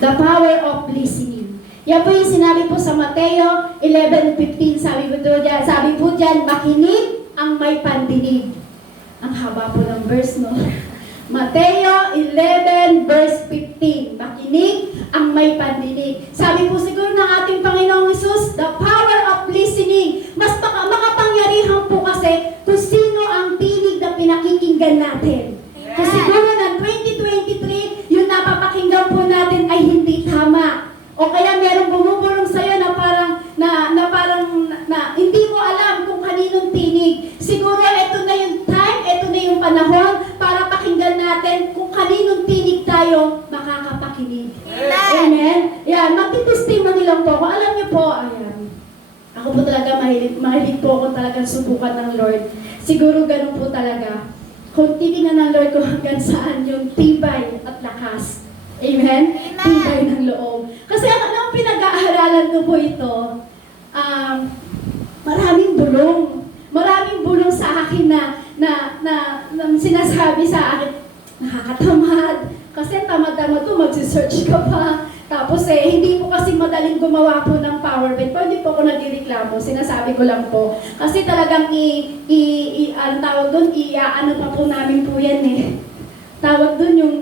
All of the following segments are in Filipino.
The power of listening. Yan po yung sinabi po sa Mateo 11:15. Sabi po dyan, makinig ang may pandinig. Ang haba po ng verse, no? Mateo 11 verse 15. Makinig ang may pandinig. Sabi po siguro ng ating Panginoong Hesus, the power of listening. Mas makapangyarihan po kasi kung sino ang tinig na pinakikinggan natin. Kasi siguro ng 2023, yung napapakinggan po natin ay hindi tama. O kaya merong bumubulong sa'yo na parang hindi mo alam kung kaninong tinig. Siguro ito na yung time, ito na yung panahon para pakinggan natin kung kaninong tinig tayo makakapakinig. Amen? Yan, magtitestimony lang po ako. Alam niyo po, ayan. Ako po talaga mahilig po ako talagang subukan ng Lord. Siguro ganun po talaga. Kung titingnan ng Lord ko hanggang saan yung tibay at lakas. Amen? Tibay ng loob. Kasi ang pinag-aaralan ko po ito, maraming bulong. Maraming bulong sa akin na sinasabi sa akin, nakakatamad. Kasi tamad-tamad to, magsisearch ka pa. Tapos hindi po kasi madaling gumawa po ng PowerPoint. Pwede po ako nagreklamo, sinasabi ko lang po. Kasi talagang ano tawag doon, ano pa po namin po yan eh. Tawag doon yung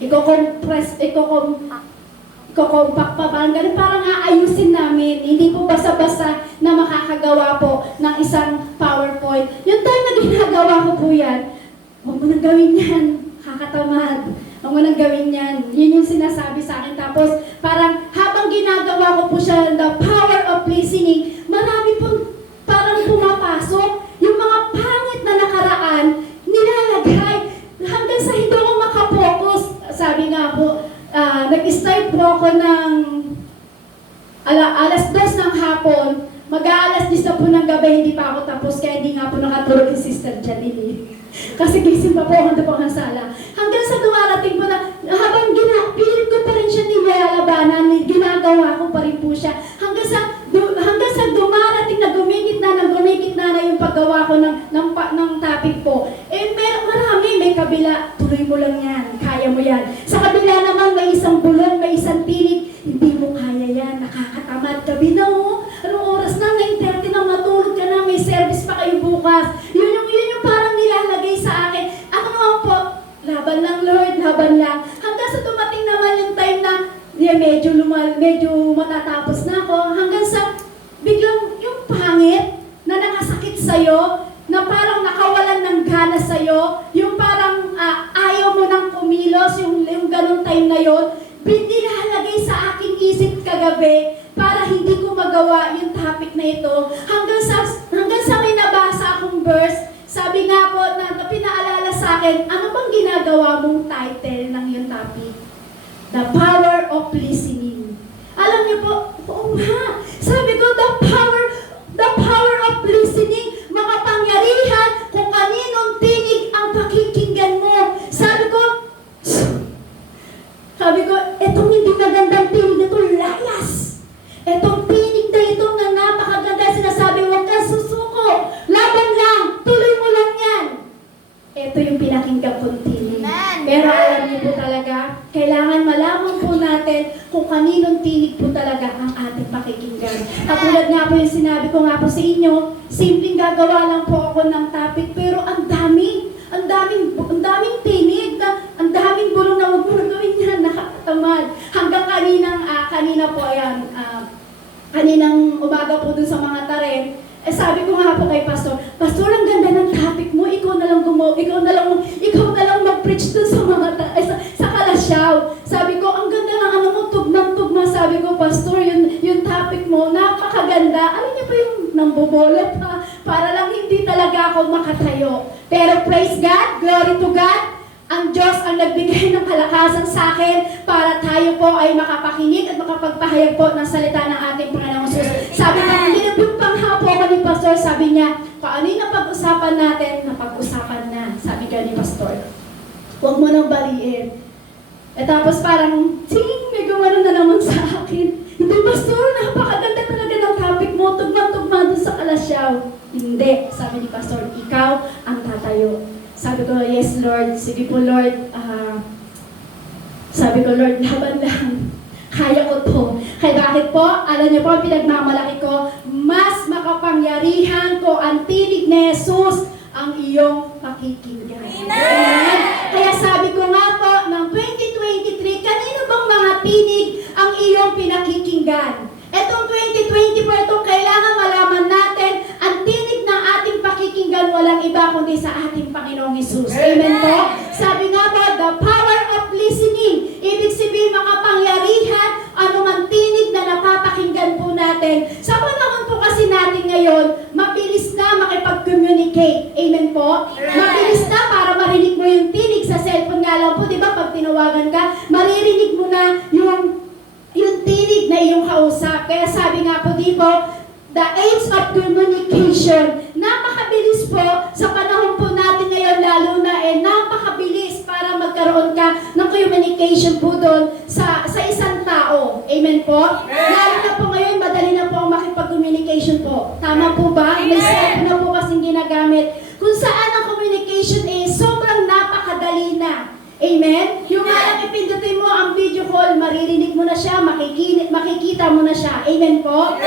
i-compress, i-compact pa, parang ganun, parang aayusin namin. Hindi po basta-basta na makakagawa po ng isang PowerPoint. Yung time na ginagawa ko po yan, huwag mo nang gawin yan, kakatamad. Huwag mo nang gawin yan. Yun yung sinasabi sa akin. Tapos, parang habang ginagawa ko po siya, the power of listening, marami po parang pumapasok. Yung mga pangit na nakaraan, nilalagay hanggang sa hindi ako makapokus. Sabi nga po, nag-start po ako ng alas 2 ng hapon, mag-aalas 10 na po ng gabi, hindi pa ako tapos, kaya hindi nga po nakatulog yung Sister Janine. Kasi gising pa po ako na po ang sala. Hanggang sa dumarating po na, habang pilit ko pa rin siya nilalabanan, ginagawa ko pa rin po siya. Hanggang sa dumarating na gumigit na yung paggawa ko ng topic po. Marami, may kabila, tuloy mo lang yan, kaya mo yan. Sa kabila naman, may isang bulong, may isang tinig, hindi mo kaya yan, nakakatamad ka, binaw. Anong oras na, 9:30 na, matulog ka na, may service pa kayo bukas. Yun yung parang nilalagay sa akin. Ako naman po, laban lang Lord, laban lang. Hanggang sa dumating naman yung time na medyo matatapos na ako, hanggang sa biglang yung pangit na nakasakit sa'yo, na parang nakawalan ng gana sa'yo, yung parang ayaw mo nang kumilos, yung ganong time na yon, nilalagay sa aking isip kagabi para hindi ko magawa yung topic na ito. Hanggang sa may nabasa akong verse, sabi nga po na pinaalala sa akin, ano bang ginagawa mong title ng yung topic? The power of listening. Alam niyo po, oo nga, sabi ko, the power of listening, makapangyarihan kung kaninong tinig ang pakikinggan mo. Sabi ko, etong hindi magandang tinig na ito, layas. Etong tinig na ito na napakaganda, sinasabi, huwag kang susuko, laban lang, tuloy mo lang yan. Ito yung pinakinggan kong tinig. Pero alam niyo po talaga, kailangan malaman po natin kung kaninong tinig po talaga ang ating pakikinggan. Katulad nga po yung sinabi ko nga po sa inyo, simpleng gagawa lang po ako ng topic, pero ang daming tinig, ang daming bulong na huwag mo na gawin yan, nakakatamad. Hanggang kanina po, ayan, kaninang umaga po dun sa mga taren, sabi ko nga po kay Pastor, ang ganda ng topic mo, ikaw na lang mag-preach dun sa mga sa Kalasyaw. Sabi ko, ang ganda ng ano mo, tugma. Sabi ko, Pastor, yung topic mo, napakaganda. Alam niyo pa yung nambobolet pa, para lang hindi talaga ako makatayo. Pero praise God, glory to God, ang Diyos ang nagbigay ng kalakasan sa akin para tayo po ay makapakinig at makapagpahayag po ng salita ng ating Panginoong Hesus. Sabi niya, nilabing po ako ni Pastor, sabi niya, kung ano yung napag-usapan natin, napag-usapan na, sabi ka ni Pastor. Huwag mo nang baliin. Tapos parang, may gumano na naman sa akin. Hindi, Pastor, napakaganda talaga ng topic mo, tugma-tugma dun sa Kalasyaw. Hindi, sabi ni Pastor, ikaw ang tatayo. Sabi ko, yes Lord, sige po Lord, Sabi ko, Lord, laban lang. Kaya ko to. Kaya bakit po? Alam niyo po, ang pinagmamalaki ko, mas makapangyarihan ko ang tinig ni Jesus ang iyong pakikinggan. Amen. Kaya sabi ko nga po, ng 2023, kanino bang mga tinig ang iyong pinakikinggan? Etong 2020 po, itong kailangan malaman natin, ang tinig ng ating pakikinggan walang iba kundi sa ating Panginoong Hesus. Amen po? Sabi nga po, the power of listening. Ibig sabihin, makapangyarihan, anumang tinig na napapakinggan po natin. Sa panahon po kasi natin ngayon, mabilis na makipag-communicate. Amen po? Mabilis na para marinig mo yung tinig sa cellphone nga lang po. Di ba pag tinawagan ka, maririnig mo na yung tinig na iyong kausap. Kaya sabi nga po dito, the age of communication, napakabilis po sa panahon po natin ngayon, lalo na napakabilis para magkaroon ka ng communication po doon sa isang tao. Amen po? Lalo na po ngayon, madali na po ang makipag-communication po. Tama po ba? May cellphone na po kasing ginagamit. Kung saan ang communication sobrang napakadali na. Amen? Yung alam ipindutin mo ang video call, maririnig mo na siya, makikita mo na siya. Amen po?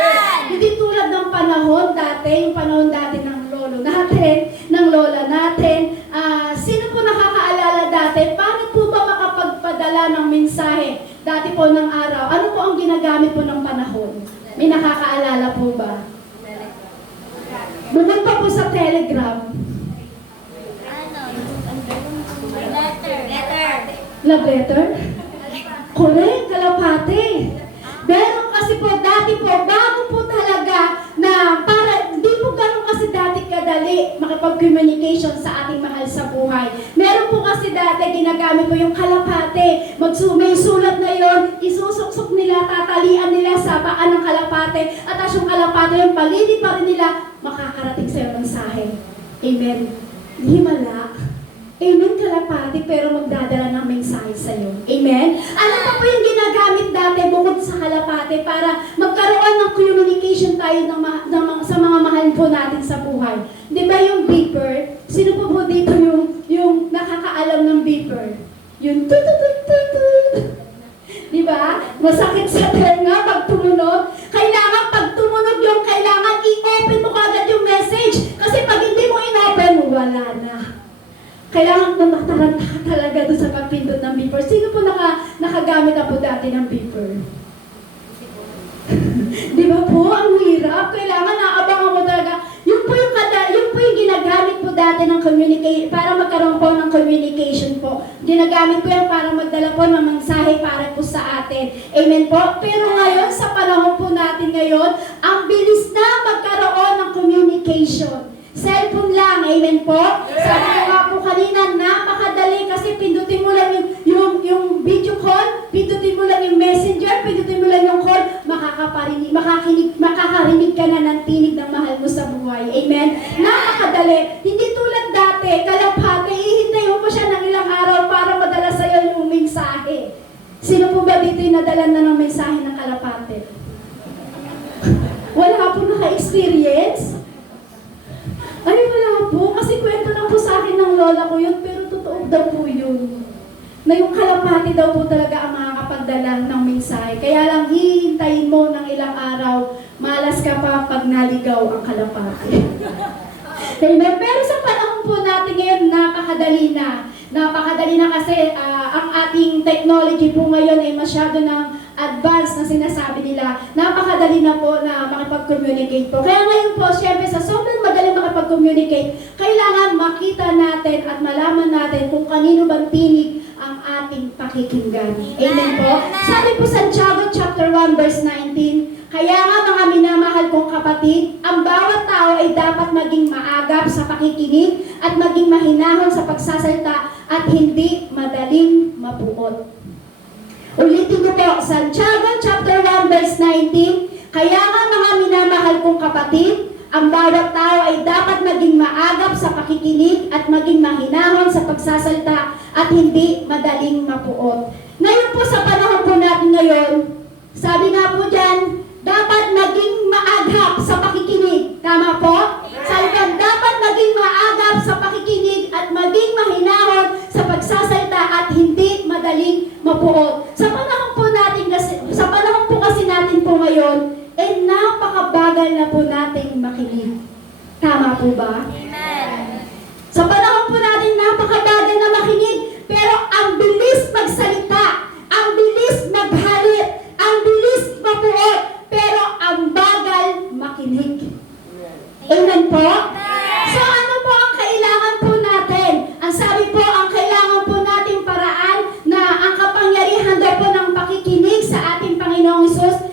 Hindi tulad ng panahon dati, yung panahon dati ng lolo natin, ng lola natin. Sino po nakakaalala dati? Paano po ba makapagpadala ng mensahe dati po ng araw? Ano po ang ginagamit po ng panahon? May nakakaalala po ba? Bukod pa po sa telegram. Love letter? Correct, kalapate. Meron kasi po, dati po, bago po talaga na para, hindi po ganun kasi dati kadali makipag-communication sa ating mahal sa buhay. Meron po kasi dati, ginagamit po yung kalapate. May sulat na yon, isusuksok nila, tatalian nila sa paan ng kalapate, at as yung kalapate, yung palili pa rin nila, makakarating sa yung mensahe. Amen. Himala. Amen, kalapati, pero magdadala ng mensahe sa iyo. Amen? Ano pa po yung ginagamit dati bukod sa kalapati para magkaroon ng communication tayo sa mga mahal po natin sa buhay? Di ba yung beeper? Sino po dito yung nakakaalam ng beeper? Yung tututututut. Di ba? Masakit sa tenga pag tumunog. Kailangan pag tumunog yung kailangan i-open mo kagad yung message. Kasi pag hindi mo in-open, wala na. Kailangan na mataranta ka talaga doon sa pagpindot ng beeper. Sino po nakagamit na po dati ng beeper? Di ba po? Ang hirap. Kailangan naabangan mo talaga. Yun po yung ginagamit po dati ng communication, para magkaroon po ng communication po. Ginagamit po yan para magdala po ng mensahe para po sa atin. Amen po? Pero ngayon, sa panahon po natin ngayon, ang bilis na magkaroon ng communication. Cellphone lang, amen po? Sabi ko nga po kanina, napakadali kasi pindutin mo lang yung video call, pindutin mo lang yung messenger, pindutin mo lang yung call, makakarinig ka na ng tinig ng mahal mo sa buhay. Amen? Napakadali. Hindi tulad dati, kalapate, ihintay mo pa siya ng ilang araw para madala sa iyo yung mensahe. Sino po ba dito yung nadala na ng mensahe ng kalapate? Wala po naka-experience? Ay, wala po. Kasi kwento lang po sa akin ng lola ko yun, pero totoo daw po yun. Na yung kalapati daw po talaga ang makakapagdala ng mensahe. Kaya lang hihintayin mo ng ilang araw, malas ka pa pag naligaw ang kalapati. Amen. Pero sa panahon po natin ngayon, napakadali na. Napakadali na kasi ang ating technology po ngayon ay masyado ng advanced na sinasabi nila. Napakadali na po na makipag-communicate po. Kaya ngayon po, syempre sa sobrang madali makipag-communicate, kailangan makita natin at malaman natin kung kanino bang tinig ang ating pakikinggan. Amen po? Sabi po sa Santiago chapter 1 verse 19, kaya nga mga minamahal kong kapatid, ang bawat tao ay dapat maging maagap sa pakikinig at maging mahinahon sa pagsasalita at hindi madaling mabuot. Ulitin ko po, Santiago chapter 1 verse 19, kaya nga mga minamahal kong kapatid, ang bawat tao ay dapat maging maagap sa pakikinig at maging mahinahon sa pagsasalita at hindi madaling mapuot. Ngayon po sa panahon po natin ngayon, sabi nga po dyan, dapat maging maagap sa pakikinig. Tama po? Sabi nga, dapat maging maagap sa pakikinig at maging mahinahon sa pagsasalita at hindi madaling mapuot. Sa panahon po natin kasi, sa panahon po kasi natin po ngayon, napakabagal na po nating makinig. Tama po ba? Amen. Sa panahon po natin, napakabagal na makinig, pero ang bilis magsalita, ang bilis maghalit, ang bilis mapuot, pero ang bagal makinig. Amen po? So ano po ang kailangan po natin? Ang sabi po, ang kailangan po nating paraan na ang kapangyarihan daw po ng pakikinig sa ating Panginoong Hesus,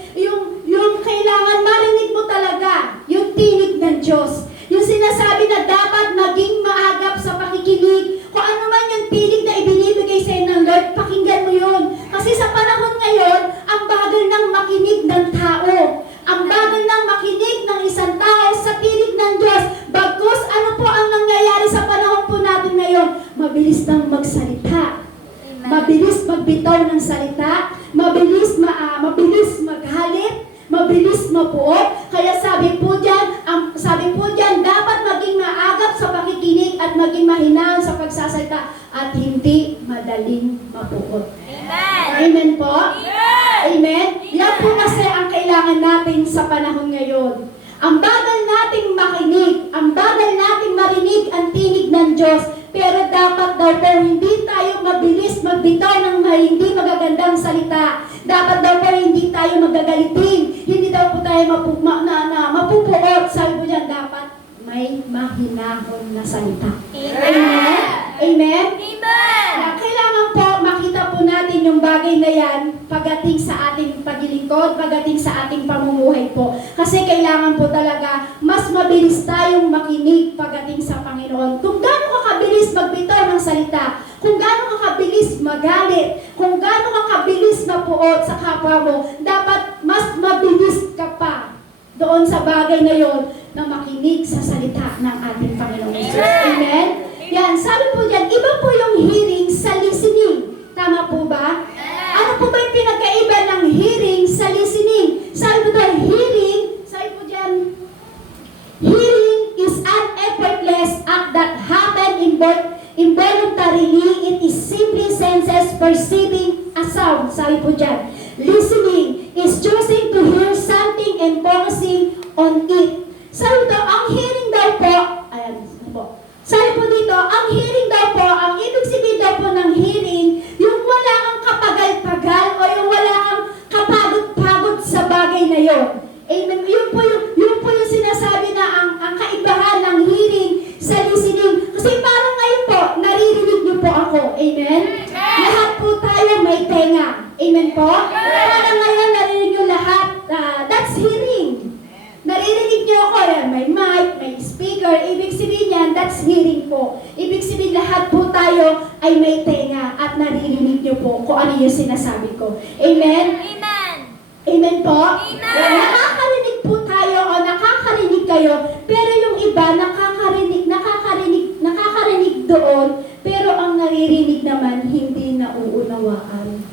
yung kailangan marinig mo talaga, yung tinig ng Diyos. Yung sinasabi na dapat maging maagap sa pakikinig. Kung ano man yung tinig na ibinibigay sa ng Lord, pakinggan mo yun. Kasi sa panahon ngayon, ang bagal ng makinig ng tao. Ang bagal ng makinig ng isang tao sa tinig ng Diyos. Bagkus, ano po ang nangyayari sa panahon po natin ngayon? Mabilis nang magsalita. Mabilis magbitaw ng salita. Mabilis maghalit. Mabilis mapuot. Kaya sabi po dyan, dapat maging maagap sa pakikinig at maging mahinahon sa pagsasalita at hindi madaling mapuot. Amen. Amen po? Amen. Amen? Yan po kasi ang kailangan natin sa panahon ngayon. Ang bagal nating makinig, ang bagal nating marinig ang tinig ng Diyos, pero dapat daw po hindi tayo mabilis magbitaw ng hindi magagandang salita. Dapat daw po hindi tayo magagalitin, hindi daw po tayo mapupuot. Sabi po dyan, dapat may mahinahon na salita. Amen? Amen? Amen. Kailangan po makita po natin yung bagay na yan pagdating sa ating paglilingkod, pagdating sa ating pamumuhay po. Kasi kailangan po talaga mas mabilis tayong makinig pagdating sa Panginoon. Kung gaano ka kabilis magbitaw ng salita, kung gaano ka kabilis magalit, kung gaano ka kabilis mapuot sa kapwa mo, dapat mas mabilis ka pa doon sa bagay na yon na makinig sa salita ng ating Panginoon. Amen? Yan, sabi po dyan, iba po yung hearing sa listening. Tama po ba? Ano po ba yung pinagkaiba ng hearing sa listening? Sabi po dyan, hearing is an effortless act that happen involuntarily. It is simply senses perceiving a sound. Sabi po dyan, listening is choosing to hear something and focusing on it. Sabi po, ang hearing daw po, sabi po dito, ang hearing daw po, ang ibig sabihin daw po ng hearing, yung wala kang kapagal-pagal o yung wala kang kapagod-pagod sa bagay na yon. Amen. Yun po yung sinasabi na ang kaibahan ng hearing sa listening. Kasi parang ngayon po, naririnig niyo po ako. Amen? Lahat po tayo may tenga. Amen po? Parang ngayon narinig niyo lahat. That's hearing. Naririnig niyo ako, yan, may mic, may speaker, ibig sabihin yan, that's hearing po. Ibig sabihin lahat po tayo ay may tenga at naririnig niyo po kung ano yung sinasabi ko. Amen? Amen. Amen po? Amen. Yan, nakakarinig po tayo o nakakarinig kayo, pero yung iba nakakarinig doon, pero ang naririnig naman hindi nauunawaan.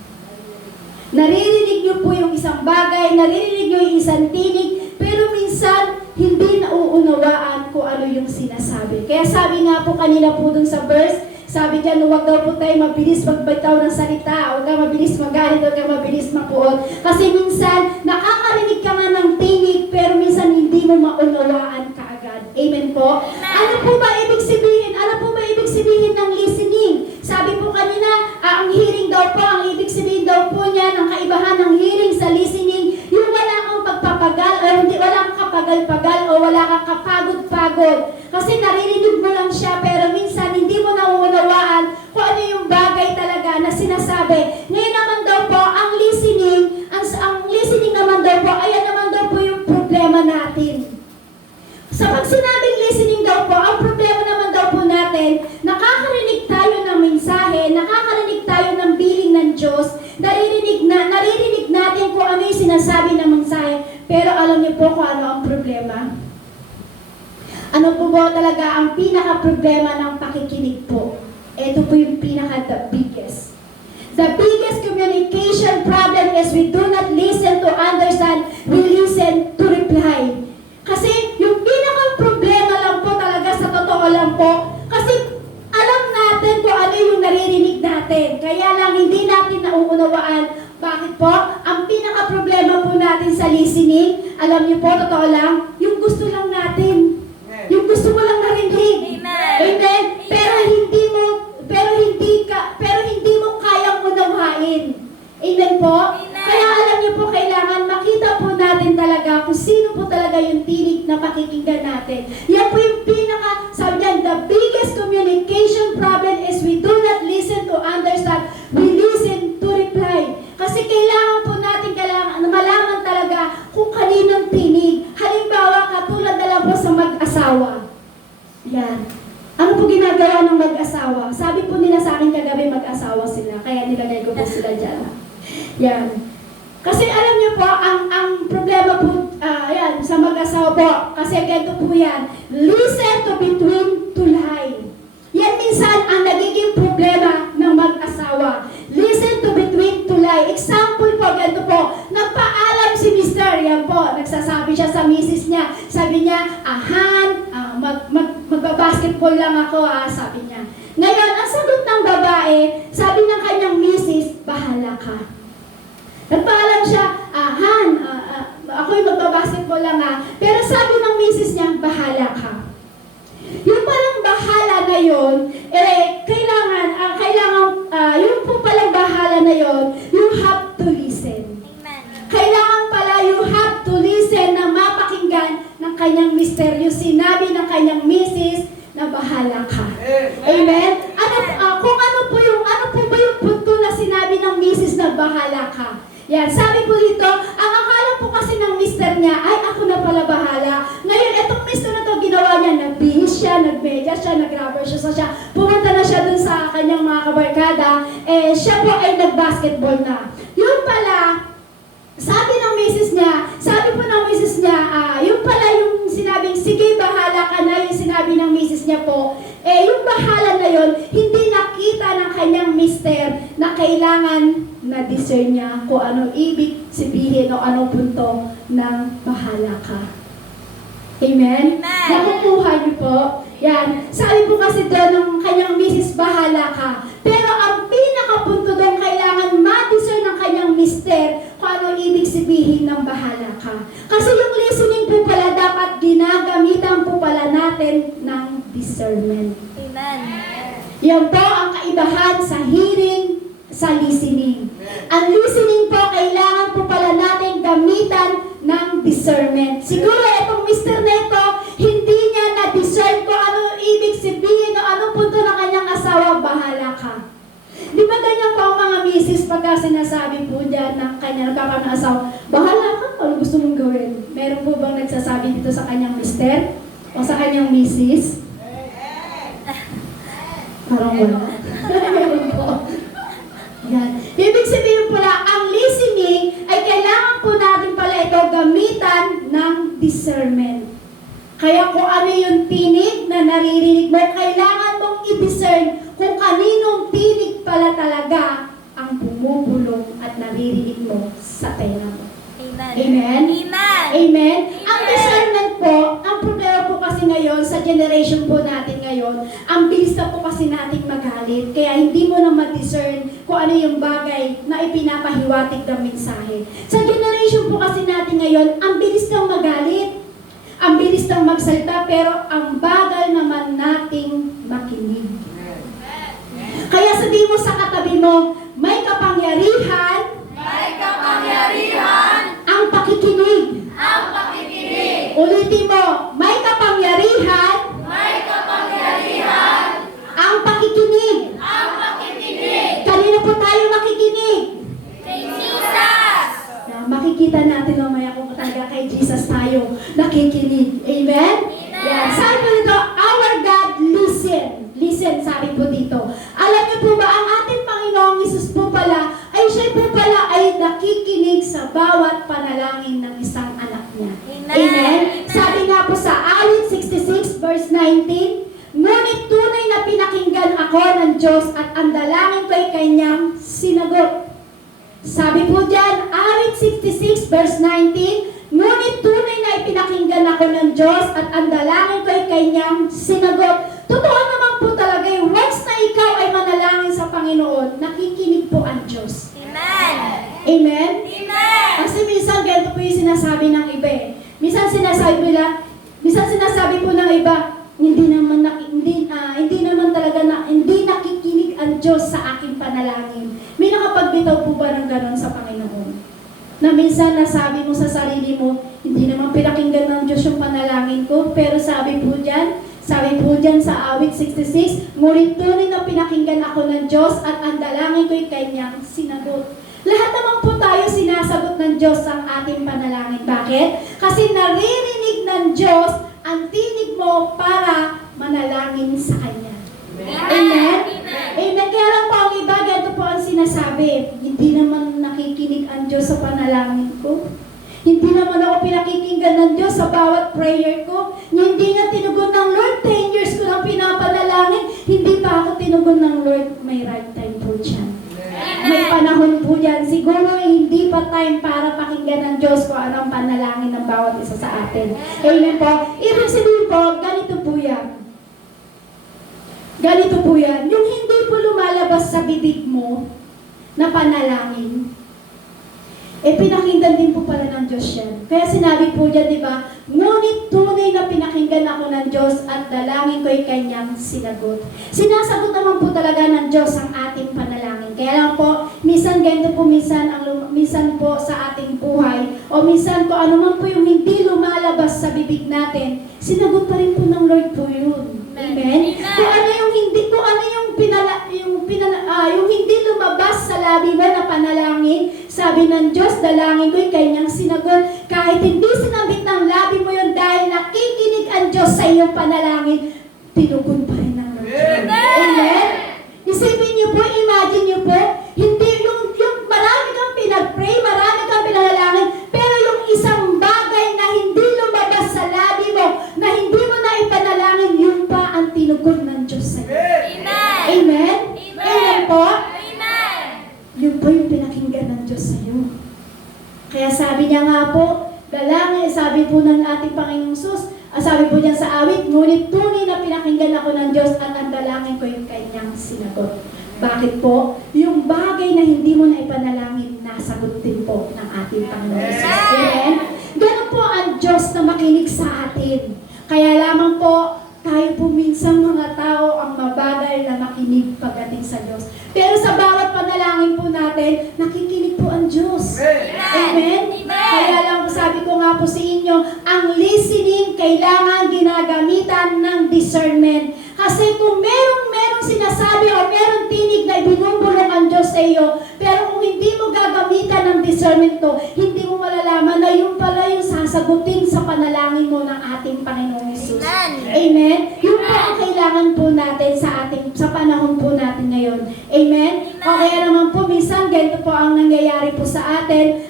Naririnig niyo po yung isang bagay, naririnig niyo yung isang tinig, pero minsan, hindi nauunawaan kung ano yung sinasabi. Kaya sabi nga po kanina po dun sa verse, sabi dyan, huwag daw po tayo mabilis magbitaw ng salita, huwag ka mabilis magalit, huwag ka mabilis mapuot. Kasi minsan, nakakarinig ka nga ng tinig, pero minsan hindi mo maunawaan kaagad. Amen po? Ano po ba ibig sabihin? Ano po ba ibig sabihin ng listening? Sabi po kanina, ang hearing daw po, ang ibig sabihin daw po niya, ang kaibahan ng hearing sa listening, yung wala kang pagpapagal, o hindi, wala kang kapagal-pagal, o wala kang kapagod-pagod. Kasi naririnig mo lang siya, pero minsan hindi mo nauunawaan kung ano yung bagay talaga na sinasabi. Ngayon naman daw po, ang listening naman daw po, ayan naman daw po yung problema natin. Sa pag sinabing listening daw po, ang problema naman daw po natin, nakakarinig tayo ng mensahe, nakakarinig tayo ng bilin ng Diyos, naririnig natin kung ano yung sinasabi ng mensahe, pero alam niyo po kung ano ang problema? Ano po ba talaga ang pinaka-problema ng pakikinig po? Ito po yung pinaka-the biggest. The biggest communication problem is we do not listen to understand, we listen to reply. Kasi yung pinaka-problema lang po talaga sa totoo lang po, kasi alam natin kung ano yung naririnig natin. Kaya lang hindi natin nauunawaan. Bakit po? Ang pinaka-problema po natin sa listening, alam niyo po, totoo lang, yung gusto lang natin. Yung gusto mo lang narinig. Amen. Amen. Pero hindi mo kayang unawain. Amen po? Amen. Kaya alam niyo po, kailangan makita po natin talaga kung sino po talaga yung tinig na pakikinggan natin. Yan po yung sabi niyan, the biggest communication problem is we do not listen to understand, we listen to reply. Kasi kailangan po natin malaman talaga kung kaninong tinig. Halimbawa, katulad na lang po sa mag-asawa. Yan. Ano po ginagawa ng mag-asawa? Sabi po nila sa akin kagabi, mag-asawa sila. Kaya nilagay ko po sila dyan. Yan. Kasi alam niyo po, ang problema po, yan, sa mag-asawa po, kasi ganito po yan, listen to between two lie. Yan minsan ang nagiging problema ng mag-asawa. Listen to between two lie. Example po, ganito po, nagpaalam si Mr. Yan po, nagsasabi siya sa misis niya. Sabi niya, magbabasketball lang ako, sabi niya. Ngayon, ang sagot ng babae, sabi ng kanyang misis, bahala ka. Nagpaalam siya, ako'y magbabasketball lang pero sabi ng misis niya, bahala ka. Yung palang bahala na yun, yung po palang bahala na yun, you have to listen. Amen. Kailangan pala you have to listen na mapakinggan ng kanyang mister, yung sinabi ng kanyang misis na bahala ka. Amen? Kung ano po ba yung punto na sinabi ng misis na bahala ka? Yan, sabi po dito, ang akala po kasi ng mister niya, ay ako na pala bahala. Ngayon, etong mister na to ginawa niya, nagbihis siya, nagmedia siya, nag-rubber shoes siya, pumunta na siya dun sa kanyang mga kabarkada, siya po ay nag-basketball na. Yun pala, sabi po ng misis niya, yung pala yung sinabing, sige bahala ka na, yung sinabi ng misis niya po, yung bahala na yun, hindi nakita ng kanyang mister na kailangan na-discern niya kung anong ibig sabihin o anong punto ng bahala ka. Amen? Amen. Nakukuha niyo po? Yan. Sabi po kasi doon ng kanyang misis, bahala ka. Pero ang pinakapunto doon, kailangan ma-discern ng kanyang mister kung anong ibig sabihin ng bahala ka. Kasi yung listening po pala, dapat ginagamitan po pala natin ng discernment. Amen. Yan po ang kaibahan sa hearing, sa listening. Ang listening po, kailangan po pala natin gamitan ng discernment. Siguro itong Mr. Neto, hindi niya na-discern kung ano ibig sabihin o anong punto ng kanyang asawa, bahala ka. Di ba ganyan po ang mga misis pagka sinasabi po dyan ng kanyang nagkakaroon ng asawa, bahala ka, ano gusto mong gawin? Meron po bang nagsasabi dito sa kanyang mister o sa kanyang misis? Parang wala. Meron po. Yan. Ibig sabihin pala, ang listening ay kailangan po natin pala ito gamitan ng discernment. Kaya kung ano yung tinig na naririnig mo, kailangan mong i-discern kung kaninong tinig pala talaga ang bumubulong at naririnig mo sa tenga mo. Amen. Amen? Amen. Amen? Ang discernment po, ang problema po kasi ngayon, sa generation po natin ngayon, ang bilis na po kasi nating magalit. Kaya hindi mo na ma-discern kung ano yung bagay na ipinapahiwatig ng mensahe. Sa generation po kasi natin ngayon, ang bilis nang magalit. Ang bilis nang magsalita, pero ang bagal naman nating makinig. Kaya sabihin mo sa katabi mo, may kapangyarihan, ang pakikinig. Ulitin mo, may kapangyarihan, ang pakikinig. Kanino po tayo makikinig? Kay Jesus. Makikita natin mamaya kung talaga kay Jesus tayo nakikinig. Amen? Amen. Yan. Sabi po dito, our God listen. Listen, sabi po dito. Alam niyo po ba, ang ating Panginoong Hesus po pala, siya po pala ay nakikinig sa bawat panalangin ng isang anak niya. Amen. Amen? Sabi nga po sa awit 66 verse 19, ngunit tunay na pinakinggan ako ng Diyos at ang dalangin ko ay kanyang sinagot. Sabi po dyan, awit 66 verse 19, ngunit tunay na ipinakinggan ako ng Diyos at ang dalangin ko ay kanyang sinagot. Totoo naman po talaga, once na ikaw ay manalangin sa Panginoon, nakikinig po ang Diyos. Diyos. Amen. Amen? Amen. Kasi minsan ganito po yung sinasabi ng iba eh. Minsan sinasabi po ng iba, hindi naman talaga hindi nakikinig ang Diyos sa aking panalangin. May nakapagbitaw po ba ng ganon sa Panginoon? Na minsan nasabi mo sa sarili mo, hindi naman pinakinggan ng Diyos yung panalangin ko, pero sabi po dyan sa awit 66, ngunit tunay na pinakinggan ako ng Diyos at ang dalangin ko'y kanyang sinagot. Lahat naman po tayo sinasagot ng Diyos ang ating panalangin. Bakit? Kasi naririnig ng Diyos ang tinig mo para manalangin sa Kanya. Amen? Amen. Kaya lang po ang iba, ganito po ang sinasabi. Hindi naman nakikinig ang Diyos sa panalangin ko. Hindi naman ako pinakikinggan ng Diyos sa bawat prayer ko. Hindi nga tinugon ng Lord. 10 years ko lang pinapanalangin. Hindi pa ako tinugon ng Lord. May right time po dyan. May panahon po yan. Siguro hindi pa time para pakinggan ng Diyos kung anong panalangin ng bawat isa sa atin. Amen po. Ibig sabihin po, ganito po yan. Ganito po yan. Yung hindi po lumalabas sa bibig mo na panalangin, pinakinggan din po pala ng Diyos yan. Kaya sinabi po dyan, di ba? Ngunit tunay na pinakinggan ako ng Diyos at dalangin ko'y kanyang sinagot. Sinasagot naman po talaga ng Diyos ang ating panalangin. Kaya lang po, minsan ganito po, minsan po sa ating buhay, o minsan ko ano man po yung hindi lumalabas sa bibig natin, sinagot pa rin po ng Lord po yun. Amen? Kung ano yung yung hindi lumabas sa labi mo na panalangin, sabi ng Diyos, dalangin ko'y kanyang sinagot. Kahit hindi sinabit ng labi mo yun dahil nakikinig ang Diyos sa iyong panalangin, tinugon pa rin ng Lord. Amen? Isipin niyo po, imagine niyo po, hindi yung marami kang pinag-pray, marami kang pinalangin, pero yung isang bagay na hindi lumabas sa labi mo, na hindi mo na ipanalangin, yun pa ang tinugon ng Diyos sa iyo. Amen. Amen? Amen po? Amen. Yun po yung pinakinggan ng Diyos sa iyo. Kaya sabi niya nga po, dalangin, sabi po ng ating Panginoong Sus, sabi po niya sa awit, ngunit tunay na pinakinggan ako ng Diyos at ang dalangin ko yung kanyang sinagot. Bakit po? Yung bagay na hindi mo na ipanalangin, nasagot din po ng ating Panginoon Sus. Amen? Ganun po ang Diyos na makinig sa atin. Kaya lamang po, tayo po minsan mga tao ang mabagal na makinig pagdating sa Diyos. Pero sa bawat panalangin po natin, nakikinig po ang Diyos. Amen? Kaya lang po sabi ko nga po sa inyo, ang listening kailangan ginagamitan ng discernment. Kasi kung merong sinasabi o merong tinig na ibinubulong ang Diyos sa iyo, pero kung hindi mo gagamitan ng discernment to, hindi mo malalaman na yung pala yung sasagutin sa panalangin mo ng ating Panginoong Hesus. Amen? Yun po ang kailangan po natin sa panahon po natin ngayon. Amen? O kaya naman po, minsan ganito po ang nangyayari po sa atin.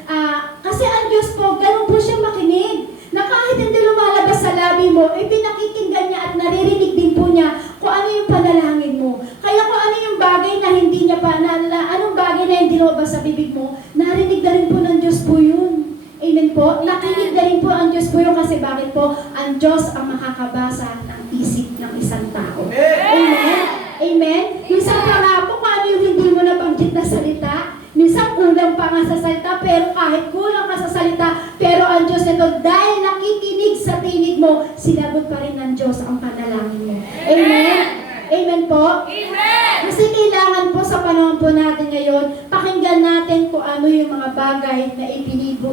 Kasi ang Diyos po, ganun po siya makinig. Na kahit hindi lumalabas sa labi mo, pinakikinggan niya at naririnig din po niya kung ano yung panalangin mo. Kaya kung ano yung bagay na hindi niya pa, anong bagay na hindi lumabas sa bibig mo, narinig na rin po ng Diyos po yun. Amen po? Nakinig na rin po ang Diyos po yun kasi bakit po? Ang Diyos ang makakabasa ng isip ng isang tao. Amen? Amen? Minsan pa nga po kung ano yung hindi mo nabanggit na salita, minsan kulang pa nga sa salita, pero kahit kulang ka sa salita, pero ang Diyos nito, dahil nakikinig sa tinig mo, sinagot pa rin ng Diyos ang panalangin mo. Amen? Amen po? Amen. Kasi kailangan po sa panahon po natin ngayon, pakinggan natin kung ano yung mga bagay na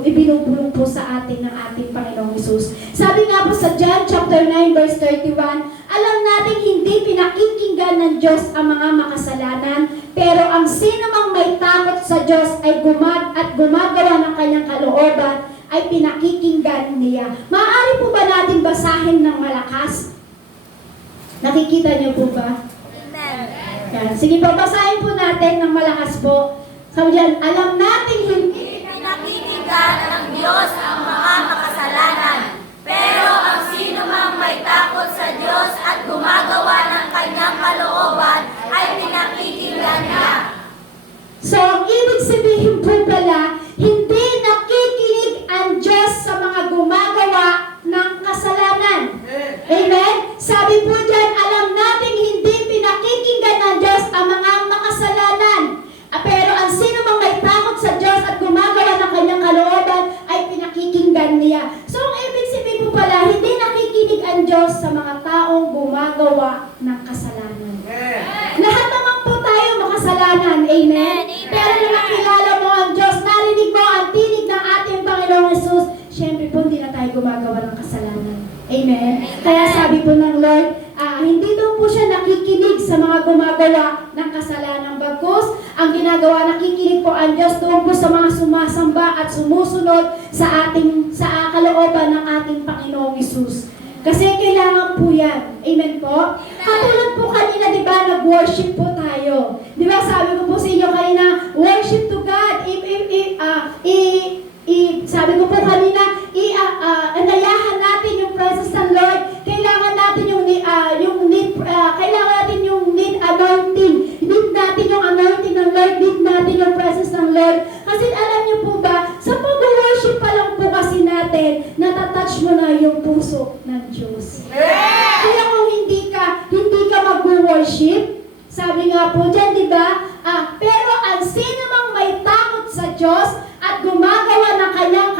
ibinubulong po sa atin ng ating Panginoong Hesus. Sabi nga po sa John chapter 9 verse 31, alam natin hindi pinakikinggan ng Diyos ang mga makasalanan, pero ang sino mang may takot sa Diyos ay gumagawa ng kanyang kalooban ay pinakikinggan niya. Maaari po ba natin basahin ng malakas? Nakikita niyo po ba? Yan. Sige po, basahin po natin ng malakas po. Sabi diyan, alam natin hindi Pinakikinggan ng Diyos ang mga makasalanan, pero ang sino mang may takot sa Diyos at gumagawa ng kanyang kalooban ay pinakikinggan niya. So, ang ibig sabihin po pala, hindi nakikinig ang Diyos sa mga gumagawa ng kasalanan. Amen? Sabi po dyan, alam natin hindi pinakikinggan ng Diyos ang mga makasalanan. Pero ang sino mang gumagawa ng kasalanan. Bagkus, ang ginagawa, nakikinig po ang Diyos doon po sa mga sumasamba at sumusunod sa kalooban ng ating Panginoong Hesus. Kasi kailangan po yan. Amen po? Katulad po kanina, di ba, nag-worship po tayo. Di ba, sabi ko po sa inyo kanina, worship to God. Sabi ko po kanina, anayahan natin yung presence ng Lord. Kailangan natin yung need anointing. Need natin yung anointing ng Lord. Need natin yung presence ng Lord. Kasi alam niyo po ba, sa pag-worship pa lang po kasi natin, natatouch mo na yung puso ng Diyos. Kaya kung hindi ka mag-worship, sabi nga po dyan, di ba? Pero ang sino mang may takot sa Diyos at gumagawa ng kanyang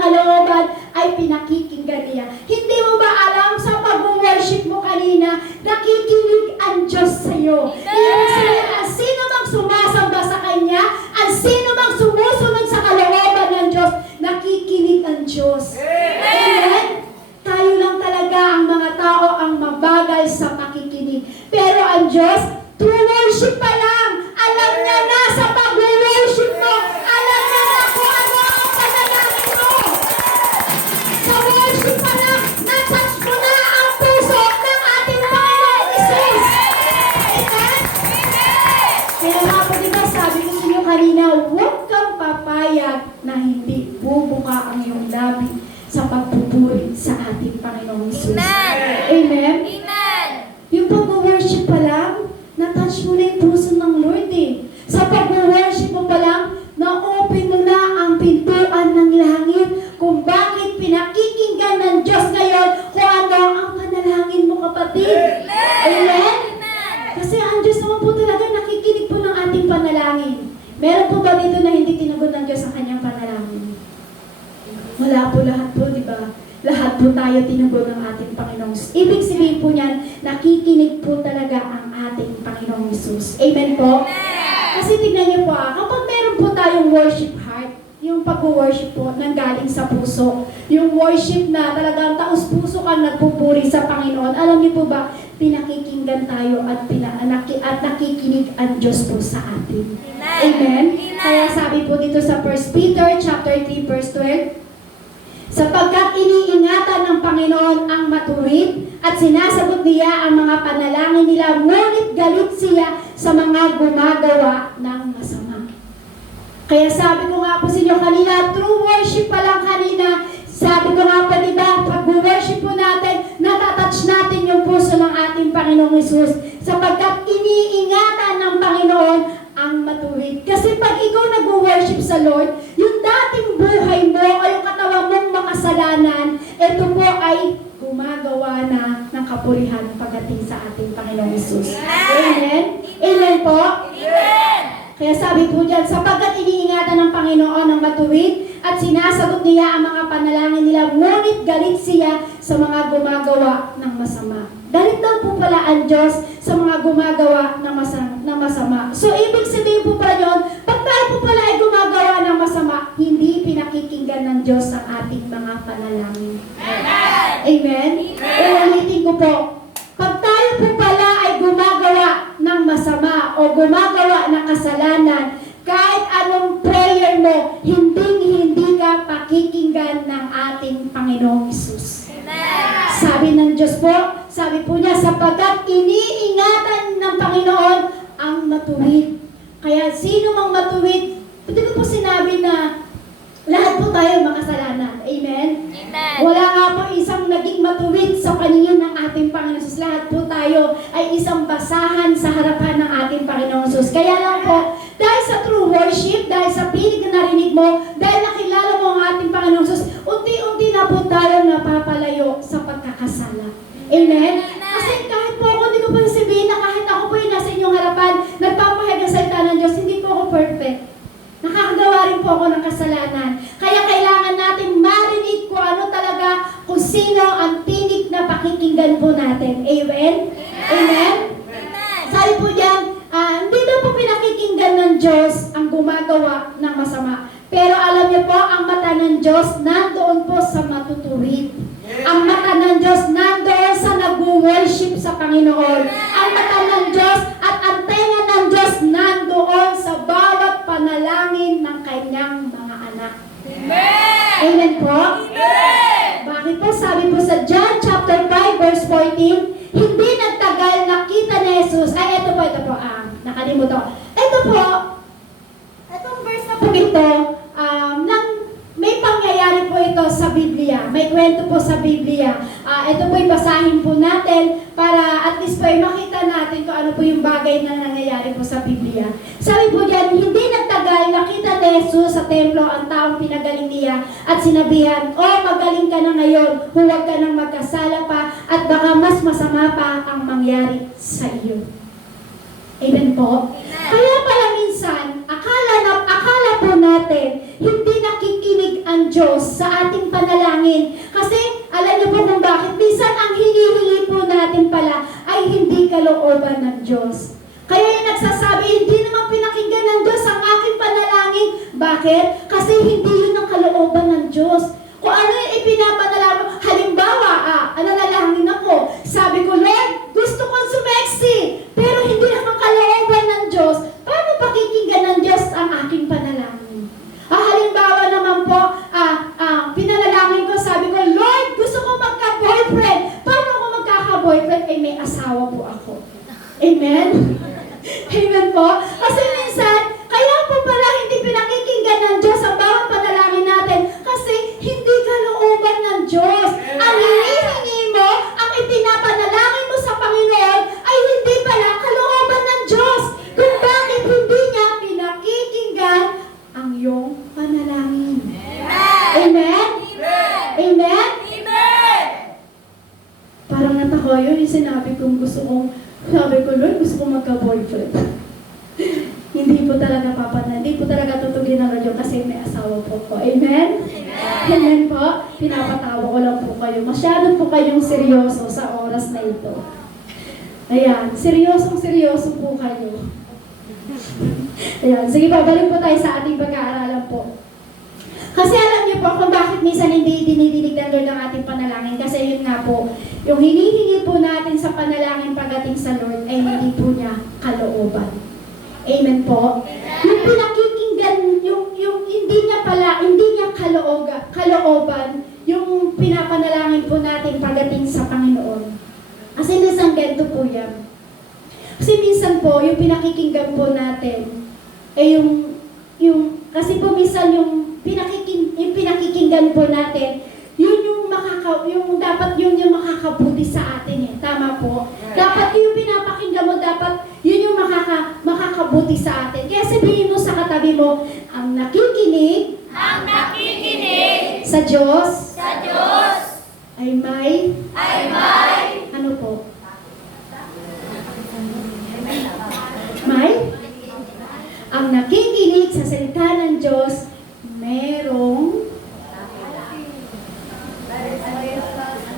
kalooban ay pinakikinggan niya. Hindi mo ba alam sa pag-worship mo kanina, nakikinig ang Diyos sa iyo. Ibig sabihin, ang sino mang sumasamba sa Kanya, ang sino mang sumusunod sa kalooban ng Diyos, nakikinig ang Diyos. Amen? Tayo lang talaga ang mga tao ang mabagal sa pakikinig. Pero ang Diyos, through worship pa lang, alam niya na sa pag-worship mo, alam niya na kung ano ang panalangin mo. Sa worship pa lang, natouch mo na ang puso ng ating Panginoong Hesus. Amen? Kaya nga po diba, sabi ko sa inyo kanina, huwag kang papayag na hindi bubuka ang iyong labi sa pagpupuri sa ating Panginoong Hesus. Amen? Amen. Yung pag-worship pa lang, na-touch mo na yung puso ng Lord eh. Sa pag-worship mo pa lang, na-open mo na ang pintuan ng langit kung bakit pinakikinggan ng Diyos ngayon kung ano ang panalangin mo, kapatid. Amen? Kasi ang Diyos naman po talaga nakikinig po ng ating panalangin. Meron po ba dito na hindi tinagot ng Diyos ang kanyang panalangin? Wala po, lahat po, di ba? Lahat po tayo tinagot ng ating Panginoong Hesus. Ibig sabihin po niyan, nakikinig po talaga ang ating Panginoong Hesus. Amen po? Kasi tignan niyo po, kapag meron po tayong worship heart, yung pag-worship po nanggaling sa puso, yung worship na talagang taos-puso kang nagpupuri sa Panginoon, alam niyo po ba, pinakikinggan tayo at nakikinig ang Diyos po sa atin. Amen? Kaya sabi po dito sa 1 Peter chapter 3 verse 12, sapagkat iniingatan ng Panginoon ang matuwid at sinasagot niya ang mga panalangin nila, ngunit galit siya sa mga gumagawa ng masama. Kaya sabi ko nga po sa inyo kanina, true worship pa lang kanina, sabi ko nga pa diba, pag-worship po natin, natatouch natin yung puso ng ating Panginoong Hesus, sapagkat iniingatan ng Panginoon ang matuwid. Kasi pag ikaw nag-worship sa Lord, yung dating buhay mo o yung katawan mong makasalanan, ito po ay gumagawa na ng kapurihan pagdating sa ating Panginoong Hesus. Amen? Amen po? Amen. Kaya sabi po dyan, sapagkat iniingatan ng Panginoon ang matuwid at sinasagot niya ang mga panalangin nila, ngunit galit siya sa mga gumagawa ng masama. Galit daw po pala ang Diyos sa mga gumagawa ng masama. So, ibig sabihin po pala yun, pag tayo po pala ay gumagawa ng masama, hindi pinakikinggan ng Diyos ang ating mga panalangin. Amen? Ulitin ko po, pag tayo po pala ay gumagawa ng masama o gumagawa ng kasalanan, kahit anong prayer mo, hindi ka pakikinggan ng ating Panginoong Hesus. Sabi ng Diyos po, sabi po niya, sapagkat iniingatan ng Panginoon ang matuwid. Kaya sino mang matuwid, pwede ko po sinabi na lahat po tayo makasalanan. Amen? Wala nga po isang naging matuwid sa paningin ng ating Panginoon Hesus. Lahat po tayo ay isang basahan sa harapan ng ating Panginoon Hesus. Kaya lang po, dahil sa true worship, dahil sa pinig na narinig mo, dahil nakilala mo ang ating Panginoon Hesus, unti-unti na po tayo napapalayo sa pagkakasala. Amen? Kasi kahit po ako, hindi ko po sabihin na kahit ako po yung nasa inyong harapan, nagpapahayag ng salita ng Diyos, hindi po ako perfect. Nakakagawa rin po ako ng kasalanan. Kaya kailangan natin marinig kung ano talaga, kung sino ang tinig na pakikinggan po natin. Amen? Amen? Sabi po diyan, hindi daw po pinakikinggan ng Diyos ang gumagawa ng masama. Pero alam niyo po, ang mata ng Diyos nandoon po sa matutuwid. Ang mata ng Diyos nandoon sa nag-worship sa Panginoon. Ang mata ng Diyos at ang tenga ng Diyos nandoon sa bawat panalangin ng kanyang mga anak. Amen po? Bakit po? Sabi po sa John chapter 5 verse 14, hindi nagtagal nakita ni Jesus. Ay, ito po, nakalimutan ko. Ito po, itong verse na po ito, may pangyayari po ito sa Biblia. May kwento po sa Biblia. Ito po basahin po natin para at least po makita natin kung ano po yung bagay na nangyayari po sa Biblia. Sabi po diyan, hindi nagtagal nakita ni Jesus sa templo ang taong pinagaling niya at sinabihan, magaling ka na ngayon, huwag ka nang magkasala pa at baka mas masama pa ang mangyari sa iyo. Amen po? Kaya pala minsan, akala po natin, hindi nakikinig ang Diyos sa ating panalangin. Kasi, alam niyo po kung bakit, minsan ang hinihingi po natin pala ay hindi kalooban ng Diyos. Kaya yung nagsasabi, hindi naman pinakinggan ng Diyos ang aking panalangin. Bakit? Kasi hindi yun ang kalooban ng Diyos. Kung ano yung ipinapanalangin mo, halimbawa, nanalangin ako, sabi ko, Lord, gusto kong sumeksi, pero hindi naman kalooban ng Diyos, paano pakikinggan ng Diyos ang aking panalangin? Halimbawa naman po, pinanalangin ko, sabi ko, Lord, gusto kong magka-boyfriend. Paano ako magkaka-boyfriend? Eh, may asawa po ako. Amen? Amen po? Kasi minsan, kaya po pala hindi pinakikinggan ng Diyos ang bawat panalangin natin kasi hindi kalooban ng Diyos. Ang hinihingi mo, ang ipinapanalangin mo sa Panginoon ay hindi pala kalooban ng Diyos. Kung bakit hindi niya pinakikinggan ang iyong panalangin. Amen? Amen? Parang natakoyo yung sinabi kong sabi ko, Lord, gusto kong magka-boyfriend. Hindi po talaga tutugin ng Lord kasi may asawa po ko. Amen? Amen po? Pinapatawa ko lang po kayo. Masyado po kayong seryoso sa oras na ito. Ayan, seryosong-seryoso po kayo. Ayan, sige po, balik po tayo sa ating pag-aaralan po. Kasi alam niyo po kung bakit minsan hindi dinidinig ng Lord ang ating panalangin. Kasi yun nga po, yung hinihingi po natin sa panalangin pagdating sa Lord ay hindi po niya kalooban. Amen po? Yung pinakikinggan, yung hindi niya kalooban, yung pinapanalangin po natin pagdating sa Panginoon. Kasi minsan ganito po yan. Kasi minsan po, yung pinakikinggan po natin, ay kasi po minsan yung pinakikinggan po natin, dapat yun yung makakabuti sa atin eh. Tama po? Dapat yung pinapakinggan mo, dapat yun yung makakabuti sa atin. Kaya sabihin mo sa katabi mo, ang nakikinig sa Diyos ay may ano po? Ang nakikinig sa salita ng Diyos, merong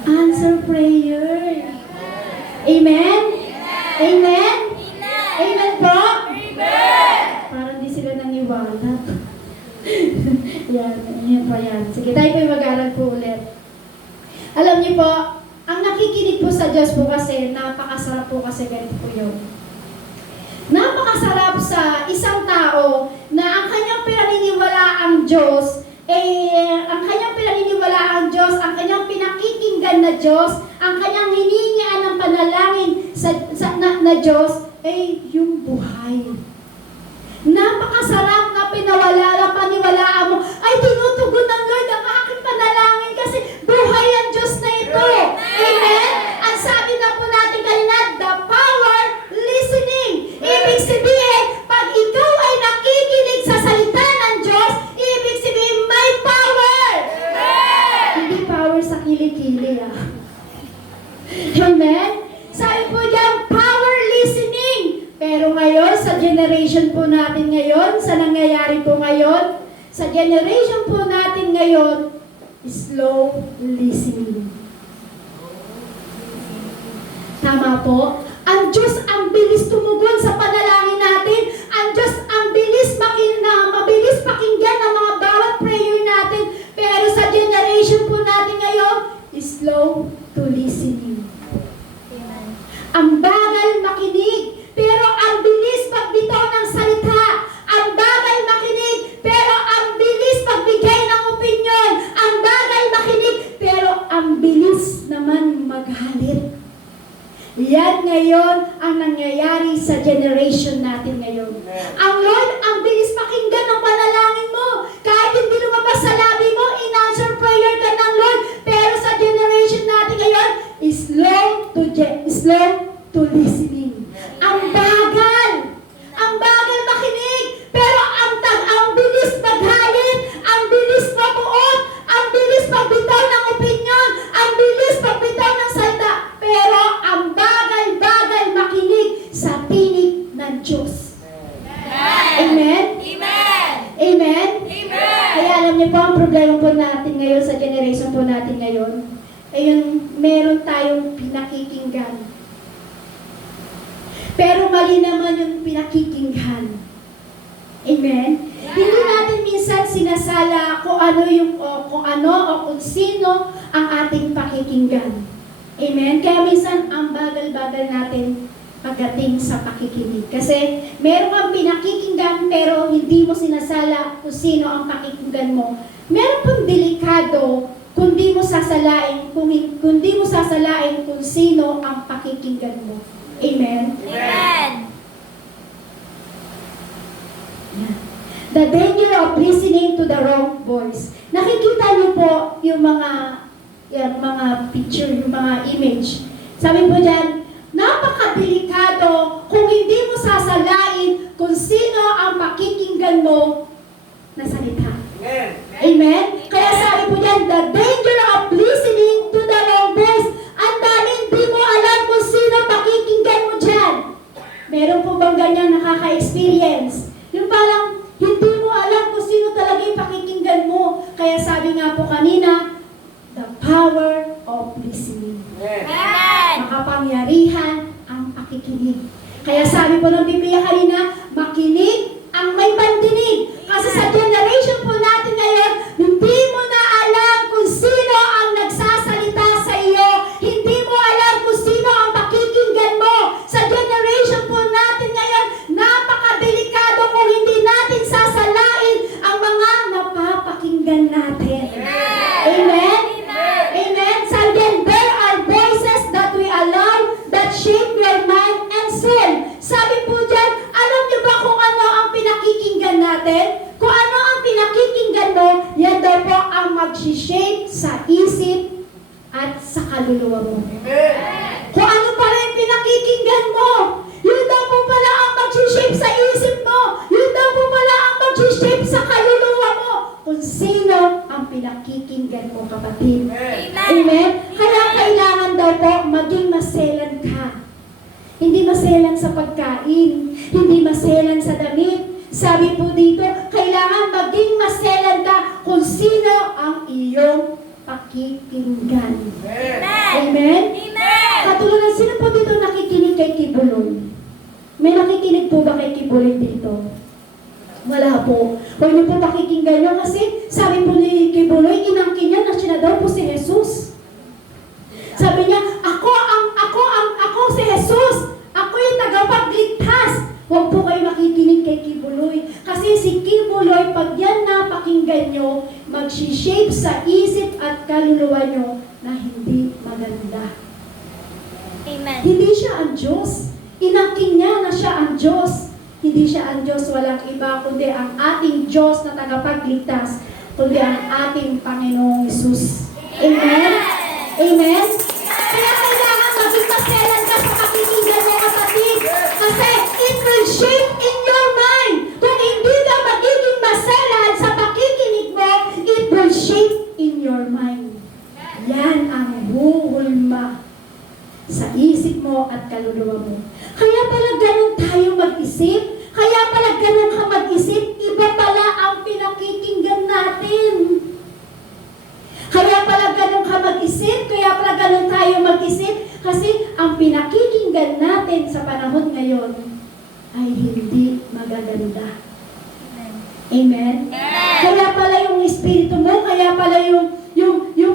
answer prayer. Amen? Amen? Amen po? Parang di sila nangiwala. yan po yan. Sige, tayo po mag-aaral po ulit. Alam niyo po, ang nakikinig po sa Diyos po kasi, napakasarap po kasi ganito po yun. Napakasarap sa isang tao na ang kanyang pinaniniwalaang Diyos, ang kanyang pinaniniwalaang Diyos, ang kanyang pinakikinggan na Diyos, ang kanyang hiningian ng panalangin na Diyos, yung buhay. Napakasarap na paniwalaan mo, ay tinutugon ng Lord ang aking panalangin kasi buhay ang Diyos na ito. Amen? Ang sabi na po natin kanina, the power listening. Ibig sabihin, pag ikaw ay nakikinig sa salita ng Diyos, ibig sabihin may power. Hindi power sa kilikili. Amen? Sabi po diyan, power listening. Pero ngayon, sa generation po natin ngayon, sa nangyayari po ngayon, sa generation po natin ngayon, slow listening. Tama po? Ang Diyos ang bilis tumugon sa panalangin natin. Ang Diyos ang mabilis pakinggan ang mga bawat prayer natin. Pero sa generation po natin ngayon, slow to listening. Ang bagal makinig, pero ang bilis magbitaw ng salita. Ang bagal makinig, pero ang bilis magbigay ng opinyon. Ang bagal makinig, pero ang bilis naman maghalit. Yan ngayon ang nangyayari sa generation natin ngayon. Ang Lord, ang bilis pakinggan ng panalangin mo. Kahit hindi lumabas sa labi mo, in-answer prayer ka ng Lord. Pero sa generation natin ngayon, slow to listening. Ang bagal. Ang bagal makinig. Pero ang bilis maghalit. Ang bilis mabuot. Ang bilis magbitaw ng opinyon. Ang bilis magbitaw ng salita. Pero ang bagal makinig sa tinig ng Diyos. Amen? Amen! Amen? Amen! Kaya alam niyo po, ang problema po natin ngayon sa generation po natin ngayon, ay yung meron tayong pinakikinggan. Pero mali naman yung pinakikinggan. Amen? Hindi natin minsan sinasala kung ano o kung sino ang ating pakikinggan. Amen? Kaya minsan ang bagal-bagal natin pagdating sa pakikinig. Kasi meron kang pinakikinggan pero hindi mo sinasala kung sino ang pakikinggan mo. Meron pong delikado kung di mo sasalain kung sino ang pakikinggan mo. Amen? Amen! The danger of listening to the wrong voice. Nakikita niyo po yung mga picture, yung mga image. Sabi po dyan, napakadelikado kung hindi mo sasalain kung sino ang pakikinggan mo na salita. Amen? Kaya sabi po dyan, the danger of listening to the wrong voice. Ang dami hindi mo alam kung sino pakikinggan mo dyan. Meron po bang ganyan nakaka-experience? Yung parang hindi mo alam kung sino talaga yung pakikinggan mo. Kaya sabi nga po kanina, the power of listening. Amen! Makapangyarihan ang pakikinig. Kaya sabi po ng Biblia kanina, makinig ang may pandinig. Kasi sa generation po natin ngayon, hindi mo na alam kung sino ang nagsasalita sa iyo. Hindi mo alam kung sino ang pakikinggan mo. Sa generation po natin ngayon, napakadelikado kung hindi natin sasalain ang mga napapakinggan natin. Amen? Amen? Sabi din, there are voices that we allow that shape your mind and soul. Sabi po dyan, alam niyo ba kung ano ang pinakikinggan natin? Kung ano ang pinakikinggan mo, yan daw po ang mag-shape sa isip at sa kaluluwa mo. Kung ano pa rin pinakikinggan mo, yun daw po pala ang mag-shape sa isip mo. Yun daw po pala ang mag-shape sa kaluluwa mo. Kung sino ang pinakikinggan mo, kapatid. Amen? Kaya kailangan daw po maging maselan ka. Hindi maselan sa pagkain, hindi maselan sa damit. Sabi po dito, kailangan maging maselan ka kung sino ang iyong pakikinggan. Amen? Amen! Katulad ng sino po dito nakikinig kay Kibuloy? May nakikinig po ba kay Kibuloy dito? Wala po. Huwag niyo po pakikinggan nyo kasi sabi po ni Kibuloy, inangkin niya na siya na daw po si Jesus. Sabi niya, ako si Jesus. Ako yung tagapagligtas. Huwag po kayo makikinig kay Kibuloy. Kasi si Kibuloy, pag yan napakinggan nyo, mag-shape sa isip at kaluluwa nyo na hindi maganda. Amen! Hindi siya ang Diyos. Inangkin niya na siya ang Diyos. Hindi siya ang Diyos, walang iba, kundi ang ating Diyos na tagapagligtas, kundi ang ating Panginoong Hesus. Amen? Amen? Kaya kailangan maging maselan ka sa pakikinggan mo, kapatid. Kasi it will shape in your mind. Kung hindi ka magiging maselan sa pakikinig mo, it will shape in your mind. Yan ang huhulma sa isip mo at kaluluwa mo. Kaya pala ganun tayo mag-isip. Kaya pala ganun ka mag-isip. Iba pala ang pinakikinggan natin. Kaya pala ganun ka mag-isip. Kaya pala ganun tayo mag-isip. Kasi ang pinakikinggan natin sa panahon ngayon ay hindi magaganda. Amen? Kaya pala yung espiritu mo, kaya pala yung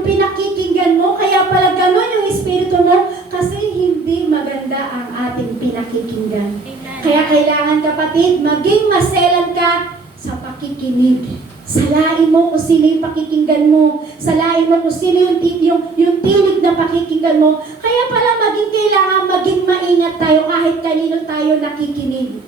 pinakikinggan mo, kaya pala ganun yung espiritu mo, Kasi hindi maganda ang ating pinakikinggan. Amen. Kaya kailangan, kapatid, maging maselan ka sa pakikinig. Salain mo kung sino yung pakikinggan mo. Salain mo kung sino yung tinig na pakikinggan mo. Kaya pala kailangan maging maingat tayo kahit kanino tayo nakikinig.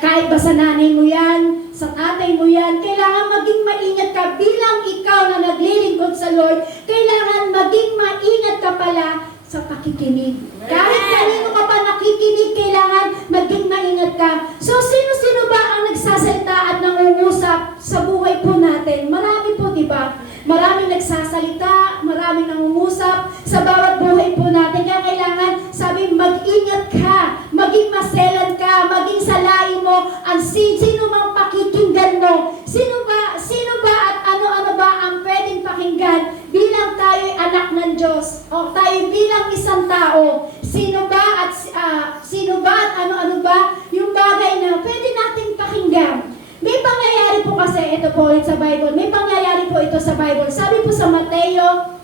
Kahit ba sa nanay mo yan, sa tatay mo yan, kailangan maging maingat ka bilang ikaw na naglilingkod sa Lord. Kailangan maging maingat ka pala sa pakikinig. Kahit kanino ka pa nakikinig, kailangan maging maingat ka. So, sino-sino ba ang nagsasalita at nangungusap sa buhay po natin? Marami po, di ba? Maraming nagsasalita, maraming nangungusap sa bawat buhay po natin. Kaya kailangan, sabi, mag-ingat ka, maging maselan ka, maging salain mo ang sino mang pakikinggan mo. Sino ba at ano-ano ba ang pwedeng pakinggan bilang tayo'y anak ng Diyos o tayo bilang isang tao? Sino ba at ano-ano ba yung bagay na pwede nating pakinggan? May pangyayari po kasi, ito po ulit sa Bible, may pangyayari po ito sa Bible. Sabi po sa Mateo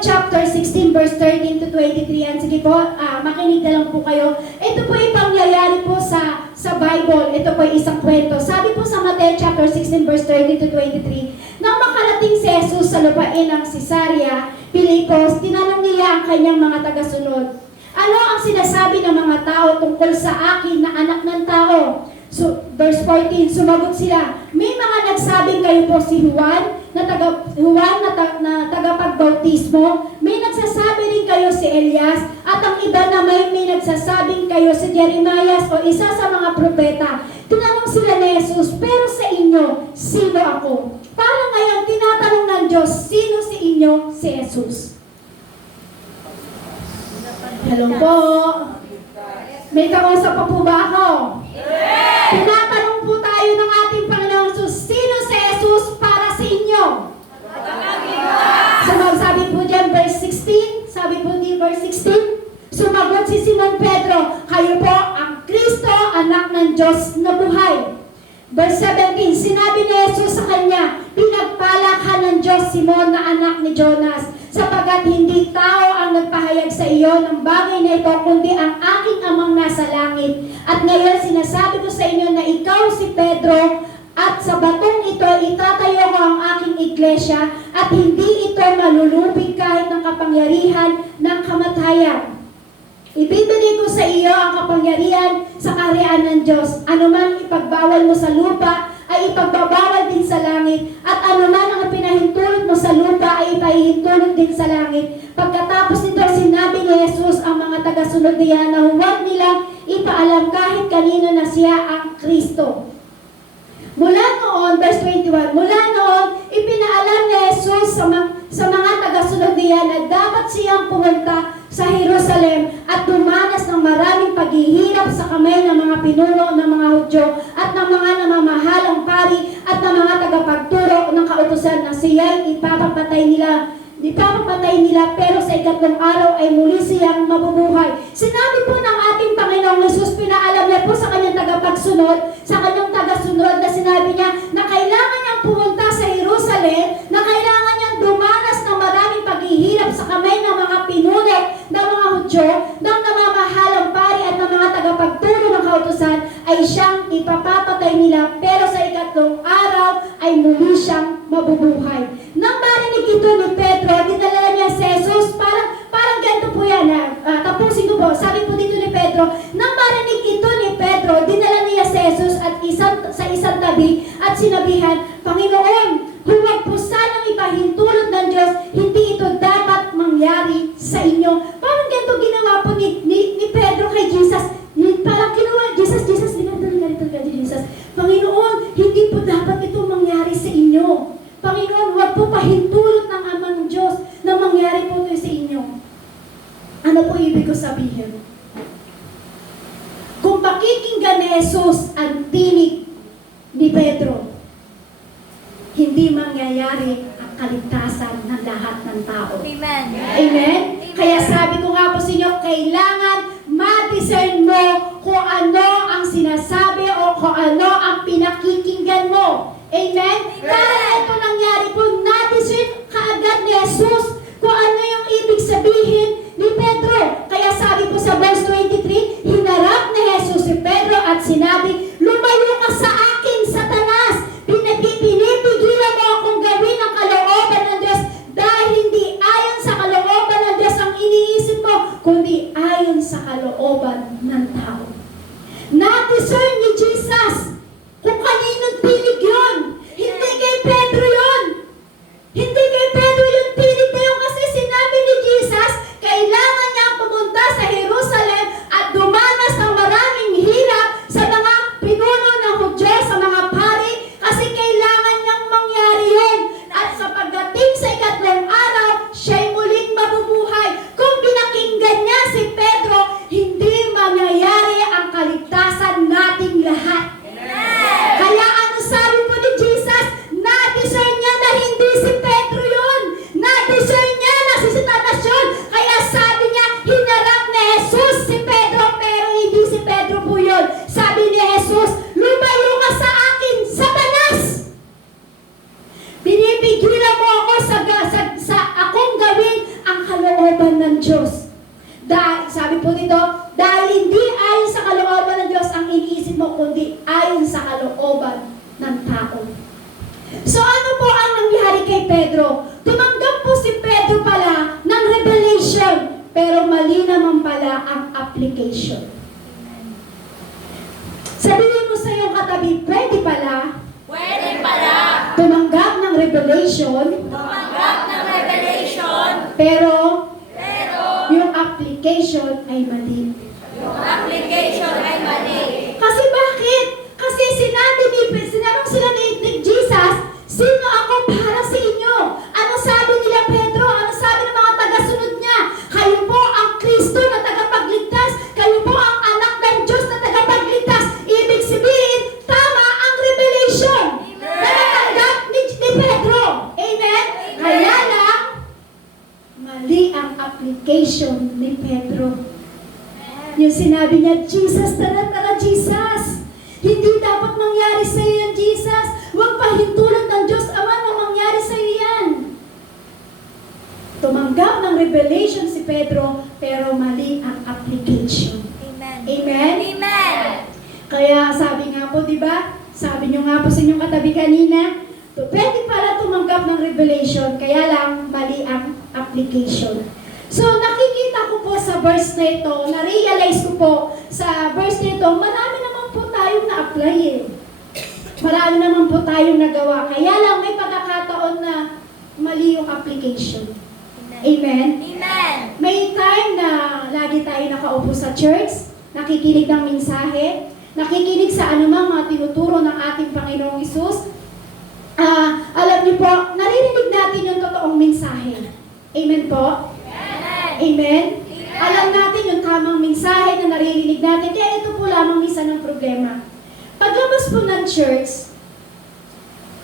chapter 16 verse 13 to 23. And sige po, makinig na lang po kayo. Ito po yung pangyayari po sa Bible. Ito po yung isang kwento. Sabi po sa Mateo chapter 16 verse 13 to 23, nang makarating si Jesus sa lupain ng Cesarea Pilipos, tinanong niya ang kanyang mga tagasunod, ano ang sinasabi ng mga tao tungkol sa akin na anak ng tao? So, verse 14, sumagot sila, may mga nagsabing kayo po si Juan na tagapagbautismo, may nagsasabi rin kayo si Elias, at ang iba na may nagsasabing kayo si Jeremias o isa sa mga propeta. Tinanong sila ni Jesus, pero sa inyo, sino ako? Para ngayon, tinatanong ng Diyos, sino si inyo? Si Jesus. Hello po. May kausap pa po ba ako? Tinatanong po tayo ng ating Panginoon Jesus, sino si Jesus para sa inyo? Sabi po dyan, verse 16, sabi po di verse 16, sumagot si Simon Pedro, kayo po ang Kristo, anak ng Diyos na buhay. Verse 17, sinabi ni Jesus sa kanya, pinagpala ka ng Diyos, Simon, na anak ni Jonas, sapagkat hindi tao ang nagpahayag sa iyo ng bagay na ito, kundi ang aking amang nasa langit. At ngayon sinasabi ko sa inyo na ikaw si Pedro, at sa batong ito itatayo ko ang aking iglesia, at hindi ito malulupig kahit ng kapangyarihan ng kamatayan. Ibibigay ko sa iyo ang kapangyarihan sa kaharian ng Diyos. Ano man ipagbawal mo sa lupa, ay ipagbabawal din sa langit, at ano man ang pinahintulot mo sa lupa, ay ipahihintulot din sa langit. Pagkatapos nito, sinabi ni Jesus ang mga tagasunod niya na huwag nilang ipaalam kahit kanino na siya ang Kristo. Mula noon, verse 21, mula noon, ipinaalam ni Jesus sa mga tagasunod niya na dapat siyang pumunta sa Jerusalem at dumanas ng maraming paghihirap sa kamay ng mga pinuno ng mga Hudyo at ng mga namamahalang pari at ng mga tagapagturo ng kautusan na siya'y ipapapatay nila, pero sa ikatlong araw ay muli siyang mabubuhay. Sinabi po ng ating Panginoong Jesus, pinaalam niya po sa kanyang tagasunod na sinabi niya na kailangan niyang pumunta sa Jerusalem, na kailangan niyang dumanas ng maraming paghihirap sa kamay ng mga pinuno ng mga Hudyo, ng namamahalang pari at ng mga tagapagturo ng kautusan, ay siyang ipapapatay nila, pero sa ikatlong araw ay muli siyang mabubuhay. Nang marinig ito ni Pedro, dinala niya si Jesus, parang ganito po yan, tapusin ko po, sabi po dito ni Pedro, nang marinig ito ni Pedro, dinala niya si Jesus at sa isang tabi at sinabihan, Panginoon, huwag po sanang ipahintulot ng Diyos, hindi ito dapat mangyari sa inyo. Parang ganito ginawa po ni Pedro kay Jesus. Parang ginawa, Jesus, Jesus. Panginoon, hindi po dapat ito mangyari sa inyo. Panginoon, huwag po pahintulot ng Amang Diyos na mangyari po ito sa inyo. Ano po ibig ko sabihin? Kung pakikinggan ni Jesus ang tinig ni Pedro, hindi mangyayari ang kaligtasan ng lahat ng tao. Amen. Amen? Kaya sabi ko nga po sa inyo, kailangan ma-discern mo kung ano ang sinasabi o kung ano ang pinakikinggan mo. Amen? Para ito nangyari po, na-discern kaagad ni Jesus kung ano yung ibig sabihin ni Pedro. Kaya sabi po sa verse 23, hinarap ni Jesus si Pedro at sinabi, lumayo ka sa akin, Satanas! Pinipigilan mo akong gawin ang kalooban ng Diyos dahil hindi ayon sa kalooban ng Diyos ang iniisip mo, kundi ayon sa kalooban ng tao. Na-discern ni Jesus kung kaninong tinig yun. Hindi kay Pedro yun. Hindi kay Pedro yung tinig na yun kasi sinabi ni Jesus, kailangan niya pumunta sa Jerusalem at dumanas ng maraming hirap sa mga pinuno ng Hudyo, sa mga pari, kasi kailangan niyang mangyari yun. At sa pagdating sa ikatlong araw, siya'y muling mabubuhay. Kung pinakinggan niya si Pedro, hindi mangyayari ang kaligtasan nating lahat. Kaya ano sabi po ni Jesus? Na-discern niya na hindi si Pedro yun. Na-discern niya na si Satanas yun. Kaya sabi niya, hinarap ni Jesus si Pedro, pero hindi si Pedro po yun. Sabi ni Jesus, lumayo ka sa akin, Satanas! Pinipigilan mo ako sa akong gawin ang kalooban ng Diyos. Sabi po nito, dahil hindi ayon sa kalooban ng Diyos ang iniisip mo, kundi ayon sa kalooban ng tao. So ano po ang nangyari kay Pedro? Tumanggap po si Pedro pala ng revelation, pero mali naman pala ang application. Sabihin mo sa iyong katabi, pwede pala tumanggap ng revelation, pero yung application ay mali. Kasi bakit? Kasi sinabi sila ni Jesus, sino ako para sa inyo? Ano sabi nila Pedro? Ano sabi ng mga tagasunod niya? Kayo po ang Kristo na tagapagligtas. Kayo po ang anak ng Diyos na tagapagligtas. Ibig sabihin, tama ang revelation. Natatanggap ni Pedro. Amen? Kaya lang, mali ang application ni Pedro. Yung sinabi niya, Jesus, tara, Jesus. Hindi dapat mangyari sa iyo yan, Jesus. Huwag pahintulot ng Diyos Ama na mangyari sa iyo yan. Tumanggap ng revelation si Pedro, pero mali ang application. Amen? Kaya sabi nga po, di ba? Sabi niyo nga po sa inyong katabi kanina, pwede pala tumanggap ng revelation, kaya lang mali ang application. So, nakikita ko po sa verse na ito, na-realize ko po sa verse na ito, marami naman po tayong na-apply eh. Marami naman po tayong nagawa. Kaya lang may pagkakataon na mali yung application. Amen? May time na lagi tayo nakaupo sa church, nakikinig ng mensahe, nakikinig sa anumang mga tinuturo ng ating Panginoong Hesus. Alam niyo po, naririnig natin yung totoong mensahe. Amen po? Amen? Alam natin yung tamang mensahe na naririnig natin, kaya ito po lamang isa ng problema. Paglabas po ng church,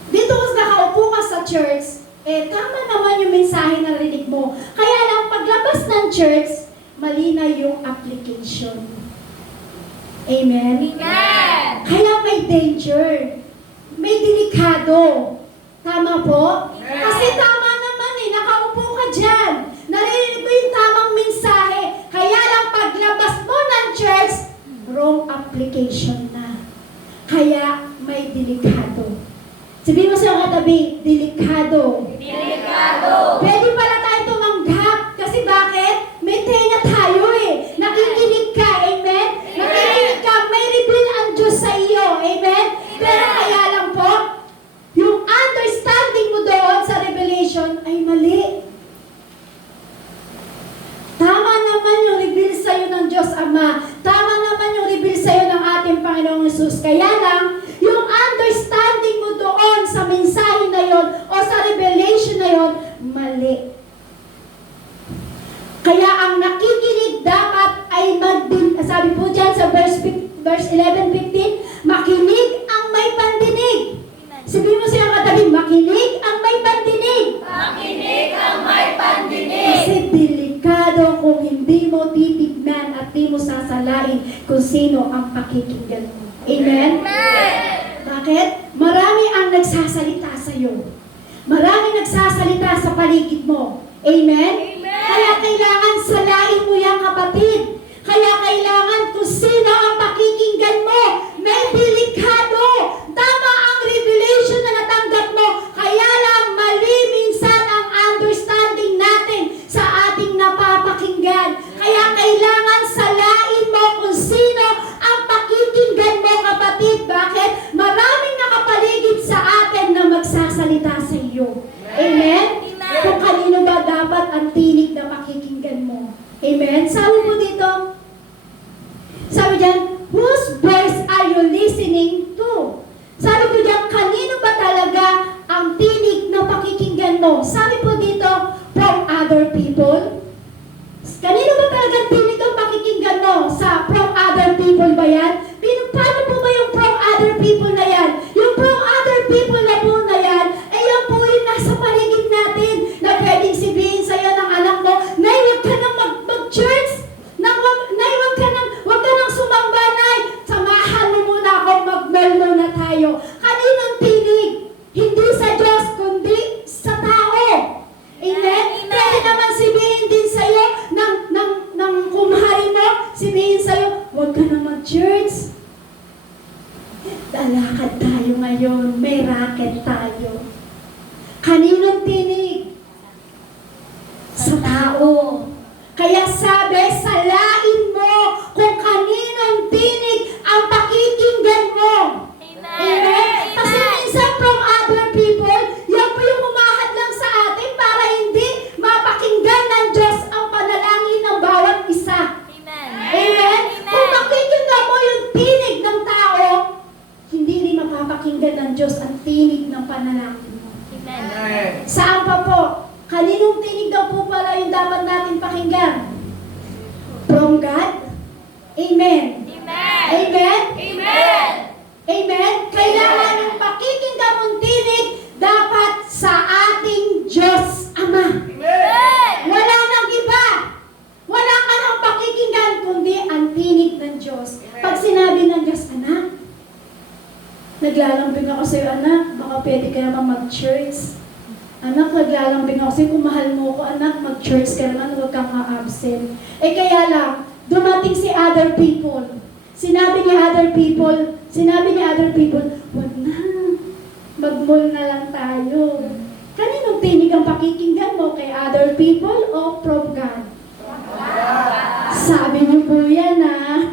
dito kung nakaupo ka sa church, tama naman yung mensahe na narinig mo. Kaya lang, paglabas ng church, mali na yung application. Amen? Kaya may danger. May delikado. Tama po? Kasi tama naman nakaupo ka dyan. Narinig mo yung tamang mensahe. Kaya lang paglabas mo ng church, wrong application na. Kaya may delikado. Sabihin mo sa katabi, delikado. Pwede pala tayo tumanggap. Kasi bakit? May tenga tayo Nakikinig ka, amen? Nakikinig ka, may reveal ang Diyos sa iyo, amen? Pero kaya lang po, yung understanding mo doon sa revelation ay mali. Tama naman yung reveal sa'yo ng Diyos Ama. Tama naman yung reveal sa'yo ng ating Panginoong Hesus. Kaya lang, yung understanding mo doon sa mensahe na yon o sa revelation na yon, mali. Kaya ang nakikinig dapat ay sabi po dyan sa verse 11-15, makinig ang may pandinig. Sabihin mo siya katabi, makinig ang may pandinig. Kasi delikado kung hindi mo titignan at di mo sasalain kung sino ang pakikinggan mo. Amen? Bakit? Marami ang nagsasalita sa iyo. Marami nagsasalita sa paligid mo. Amen? Amen. Kaya kailangan salain mo yan, kapatid. Kaya kailangan kung sino ang pakikinggan mo, may delikado. Tama ang revelation na natanggap mo. Kaya lang mali minsan ang understanding natin sa ating napapakinggan. Kaya kailangan salain mo kung sino ang pakikinggan mo, kapatid. Bakit? Maraming nakapaligid sa atin na magsasalita sa iyo. Amen? Amen. Kung kanino ba dapat ang tinig na pakikinggan mo. Amen? Sabi mo dito, sabi diyan, whose voice are you listening to? Sabi ko diyan, kanino ba talaga ang tinig na pakikinggan mo? Sabi po dito, from other people. Kanino ba talaga ang tinig ang pakikinggan mo? Sa from other people ba yan? Paano po ba yung from other people na yan? Yung from other people na po na yan, ay yan po yung nasa paligid natin na pwedeng sabihin sa'yo ng anak mo, Nay, huwag ka nang mag-church. Nay, huwag ka nang sumamba, Nay. Samahan mo muna ako, mag-mall muna tayo. Kaninong tinig? Hindi sa Diyos, kundi sa tao. Amen? Pwede naman sabihin din sa'yo ng kumahari mo, sabihin sa'yo, huwag ka nang mag-church. Lalakad tayo ngayon, may racket tayo. Kaninong tinig? Sa tao. Kaya sabi, salain mo kung kaninong tinig ang pakikinggan mo. Amen? Kasi minsan from other people, yan po yung humahad lang sa atin para hindi mapakinggan ng Diyos ang panalangin ng bawat isa. Amen? Kung pakikinggan mo yung tinig ng tao, hindi rin mapapakinggan ng Diyos ang tinig ng panalangin mo. Saan pa po? Kaninong tinig daw po pala yung dapat natin pakinggan? From God? Amen. Amen? Amen? Kailangan yung pakikinggan mong tinig dapat sa ating Diyos Ama. Wala nang iba. Wala ka nang pakikinggan kundi ang tinig ng Diyos. Pag sinabi ng Diyos, anak, naglalambing ako sa'yo, anak, baka pwede ka naman mag-church. Anak, naglalambing ako sa'yo, kung mahal mo ko, anak, mag-church ka naman, huwag kang ma-absent. Kaya lang, dumating si other people. Sinabi ni other people, wag na, mag-mall na lang tayo. Kaninong tinig ang pakikinggan mo, kay other people o from God? Sabi niyo po yan, ha?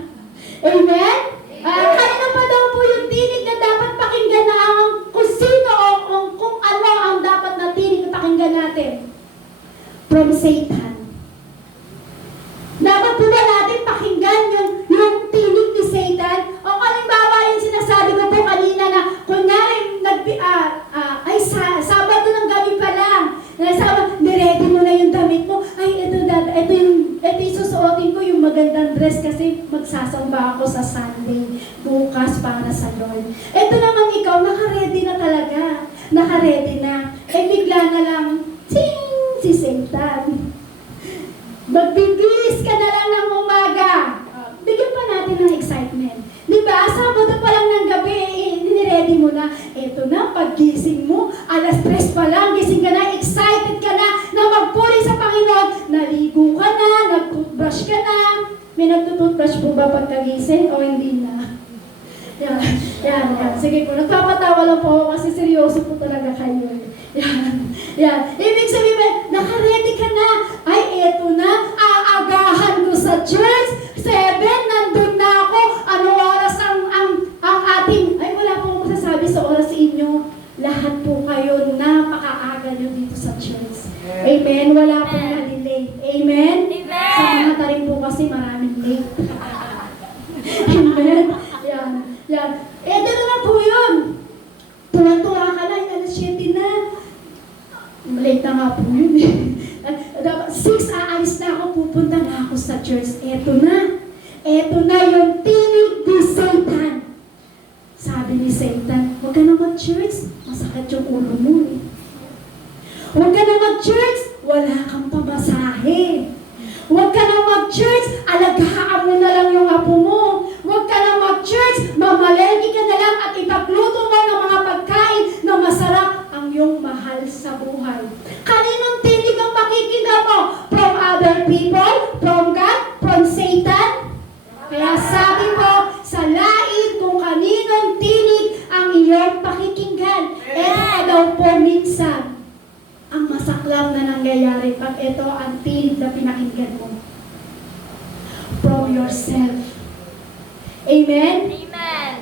Amen? Kanina pa daw po yung tinig na dapat pakinggan na kung sino o kung ano ang dapat na tinig na pakinggan natin. From Satan. Dapat po ba natin pakinggan yung tinig ni Satan? O kalimbawa yung sinasabi ko po kanina na kunyari, Sabado ng gabi pa lang. Niready mo na yung damit mo. Ay, ito yung susuotin ko, yung magandang dress kasi magsasamba ako sa Sunday. Bukas para sa Lord. Ito naman ikaw, naka-ready na talaga. Naka-ready na. Bigla na lang, si Satan. Magbibilis ka na lang ng umaga. Bigyan pa natin ng excitement. Diba? Sabado pa lang ng gabi, niready mo na. Eto na, paggising mo, 3:00 pa lang, gising ka na, excited ka na magpuri sa Panginoon. Naligo ka na, nag-toothbrush ka na. May nagtutoothbrush po ba pagkagising o hindi na? Yan. Sige po, nagpapatawa lang po ako kasi seryoso po talaga kayo. Yan. Ibig sabihin, naka-ready ka na. Ay, eto na, aagahan ko sa church. 7, nandun na ako. Anong oras ang ating, ay wala po akong masasabi sa oras sa inyo. Lahat po kayo, napakaaga nyo dito sa church. Amen? Wala pong nalilate. Amen? Sa mga tarim po kasi maraming late. Amen? Yan. Dito na po yun. Tuwa-tuwa ka na, 7 na. Late na nga po yun. 6, aalis na ako, pupunta na ako sa church. Eto na yung tinig ni Satan. Sabi ni Satan, huwag ka na mag-church, masakit yung ulo mo eh. Huwag ka na mag-church, wala kang pamasahe. Huwag ka na mag-church, alagaan mo na lang yung apo mo. Huwag ka na mag-church, mamalengke ka na lang at ipagluto mo ng mga pagkain na masarap ang iyong mahal sa buhay. Kaninong tinig ang pakikinggan ito ang tinig na pinakinggan mo. From yourself. Amen? Amen.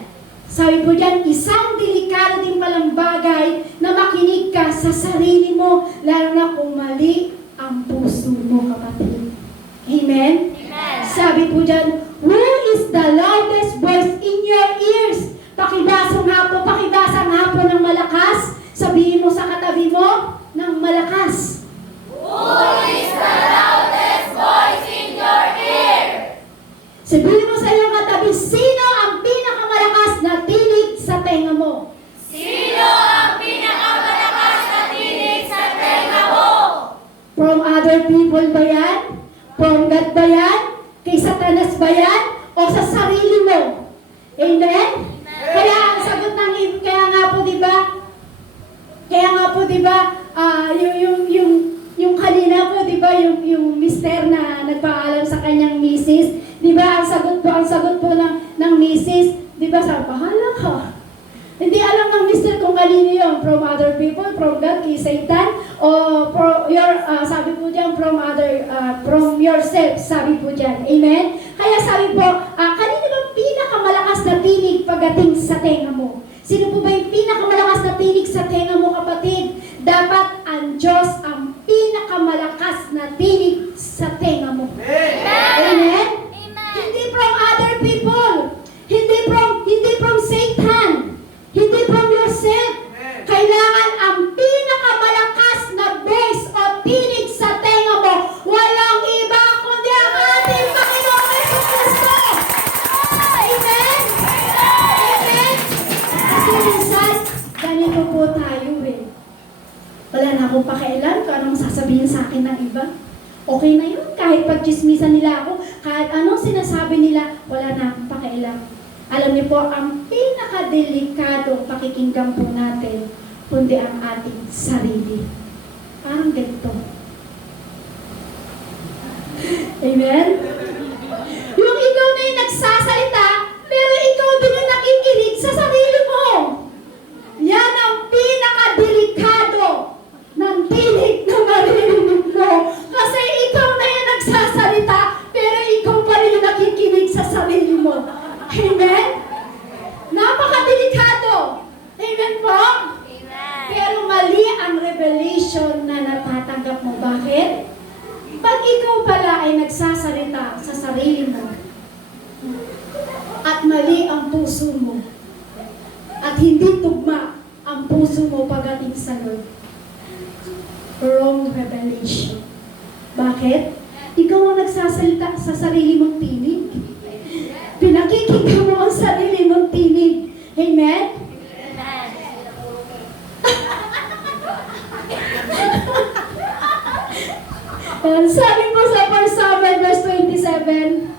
Sabi po dyan, isang delikado din palang bagay na makinig ka sa sarili mo, lalo na kung mali ang puso mo, kapatid. Amen? Amen. Sabi po dyan, who is the loudest voice in your ears? Pakibasa nga po ng malakas. Sabihin mo sa katabi mo, ng malakas. Who is the loudest voice in your ear? Sabihin mo sa iyong katabi, sino ang pinakamalakas na tinig sa tenga mo? Sino ang pinakamalakas na tinig sa tenga mo? From other people ba yan? From God ba yan? Kay Satanas ba yan? O sa sarili mo? Amen? Kaya ang sagot ng kaya nga po 'di ba? Yung kanina po 'di ba yung mister na nagpaalam sa kanyang misis, 'di ba? Ang sagot po ng misis, 'di ba? Sa bahala ka. Hindi alam ng mister kung kanino yun, from other people, from God, kay Satan, o sabi po dyan, from yourself, sabi po dyan. Amen? Kaya sabi po, kanino ba pinakamalakas na tinig pagdating sa tenga mo? Sino po ba yung pinakamalakas na tinig sa tenga mo, kapatid? Dapat ang Diyos ang pinakamalakas na tinig sa tenga mo. Amen? Hindi from other people. Hindi from Satan. Hindi from yourself. Kailangan ang pinakamalakas na voice o tinig sa tenga mo. Walang iba kundi ang ating Panginoong Jesucristo. Amen? Amen? Kasi minsan, ganito po tayo eh. Wala na akong pakialam kung anong sasabihin sa akin ng iba. Okay na yun. Kahit pagchismisan nila ako, kahit anong sinasabi nila, wala na akong pakialam. Alam niyo po, ang pinakadelikado pakikinggan po natin, kundi ang ating sarili. Parang ganito. Amen? Yung ikaw na yung nagsasalita, pero ikaw din yung nakikinig sa sarili mo. Yan ang pinakadelikado ng tinig na maririnig mo. Kasi ikaw na yung nagsasalita, pero ikaw pa rin yung nakikinig sa sarili mo. Amen? Napakadelikado. Amen po? Amen. Pero mali ang revelation na natatanggap mo. Bakit? Pag ikaw pala ay nagsasalita sa sarili mo at mali ang puso mo at hindi tugma ang puso mo pagdating sa Lord, wrong revelation. Bakit? Ikaw ang nagsasalita sa sarili mong tinig. Pinakikinggan mo ang sarili mong tinig. Amen? Sabi po sa 1 Samuel verse 27,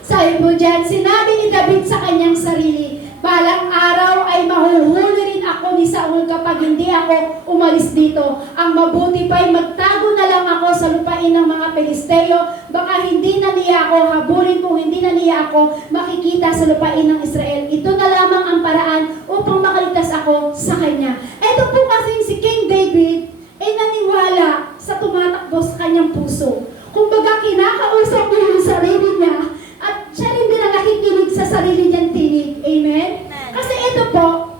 sabi po dyan, sinabi ni David sa kanyang sarili, balang araw ay mahuhuli rin ako ni Saul kapag hindi ako umalis dito. Ang mabuti pa'y magtago na lang ako sa lupain ng mga Pelisteo. Baka hindi na niya ako habulin kung hindi na niya ako makikita sa lupain ng Israel. Ito na lamang ang paraan upang makaligtas ako sa kanya. Ito po kasi si King David ay naniwala sa tumatakbo sa kanyang puso. Kumbaga kinakausap niya yung sarili niya at siya rin din ang nakikinig sa sarili niyang tinig. Amen? Kasi ito po,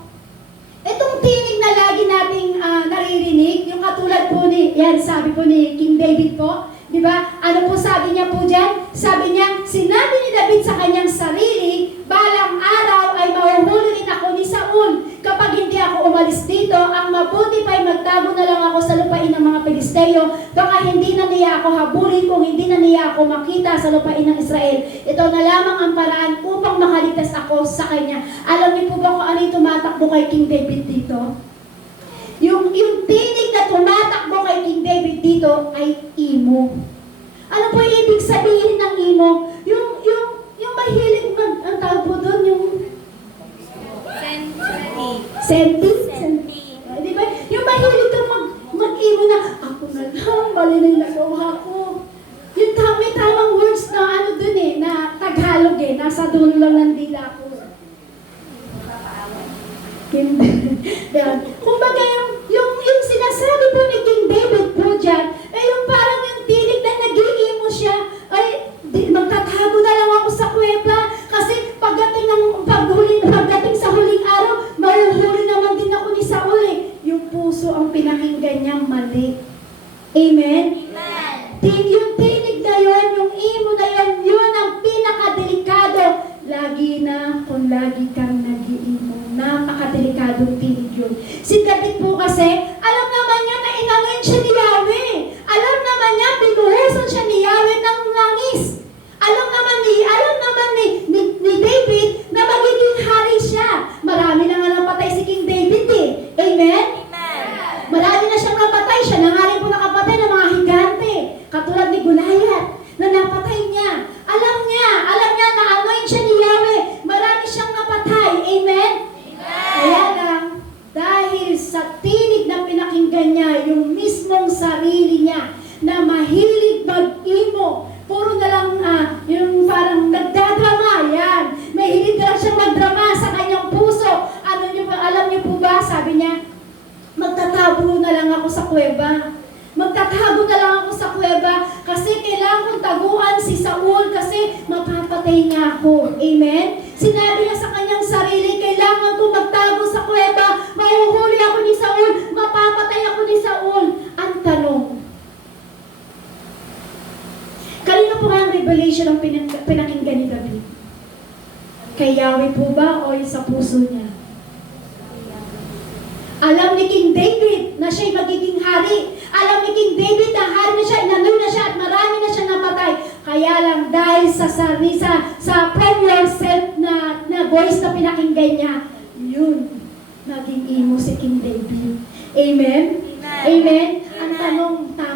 itong tinig na lagi nating naririnig, yung katulad po yan sabi po ni King David po, di ba? Ano po sabi niya po dyan? Sabi niya, sinabi ni David sa kanyang sarili, balang araw ay mahuhuli rin ako ni Saul. Kapag hindi ako umalis dito, ang mabuti pa'y magtago na lang ako sa lupain ng mga Pelisteo. Baka hindi na niya ako habulin kung hindi na niya ako makita sa lupain ng Israel. Ito na lamang ang paraan upang makaligtas ako sa kanya. Alam niyo po ba kung ano yung tumatakbo kay King David dito? Yung tinig na tumatakbo kay King David dito ay imo. Ano po yung ibig sabihin ng imo? Yung mahilig ang tawag po doon, yung senti? Di ba? Yung mahilig kang mag-imo na, ako na lang, mali na yung nagawa ko. Yung may tamang words na ano dun eh, na Tagalog eh, nasa dulo lang ng dila ko. Kumbaga yung sinasabi po ni King David po dyan, eh yung parang na kung lagi kang nag-iimo. Napakadelikadong tinig yun. Si David po kasi, alam naman niya na inangin siya ni Yahweh. Alam naman niya, binuhusan siya ni Yahweh ng langis. Alam naman ni David na magiging hari siya. Marami na nga napatay si King David eh. Amen? Marami na siyang napatay. Siya na nga rin po nakapatay ng mga higante. Katulad ni Goliath na napatay niya. Alam niya na anoint siya ni Yahweh. Marami siyang napatay. Amen? Kaya lang, dahil sa tinig na pinakinggan niya, yung mismong sarili niya na mahilig mag-imo, puro na lang yung parang nagdadrama, yan. Mahilig lang siyang magdrama sa kanyang puso. Alam niyo po ba, sabi niya, magtatago na lang ako sa kuweba. Magtatago na lang ako sa kuweba kasi kailangan kong taguan si Saul kasi mapapatay niya ako. Amen? Sinabi niya sa kanyang sarili, kailangan kong magtago sa kuweba, mahuhuli ako ni Saul, mapapatay ako ni Saul. Ang tanong, kanina po nga ang revelation ang pinakinggan ni David? Kay Yahweh po ba o sa puso niya? Alam ni King David na siya'y magiging hari. Alam ni King David na hari na siya, inanoy na siya at marami na siya napatay. Kaya lang dahil sa from yourself na voice na pinakinggan niya, yun, naging imo si King David. Amen? Amen? Ang tanong, tama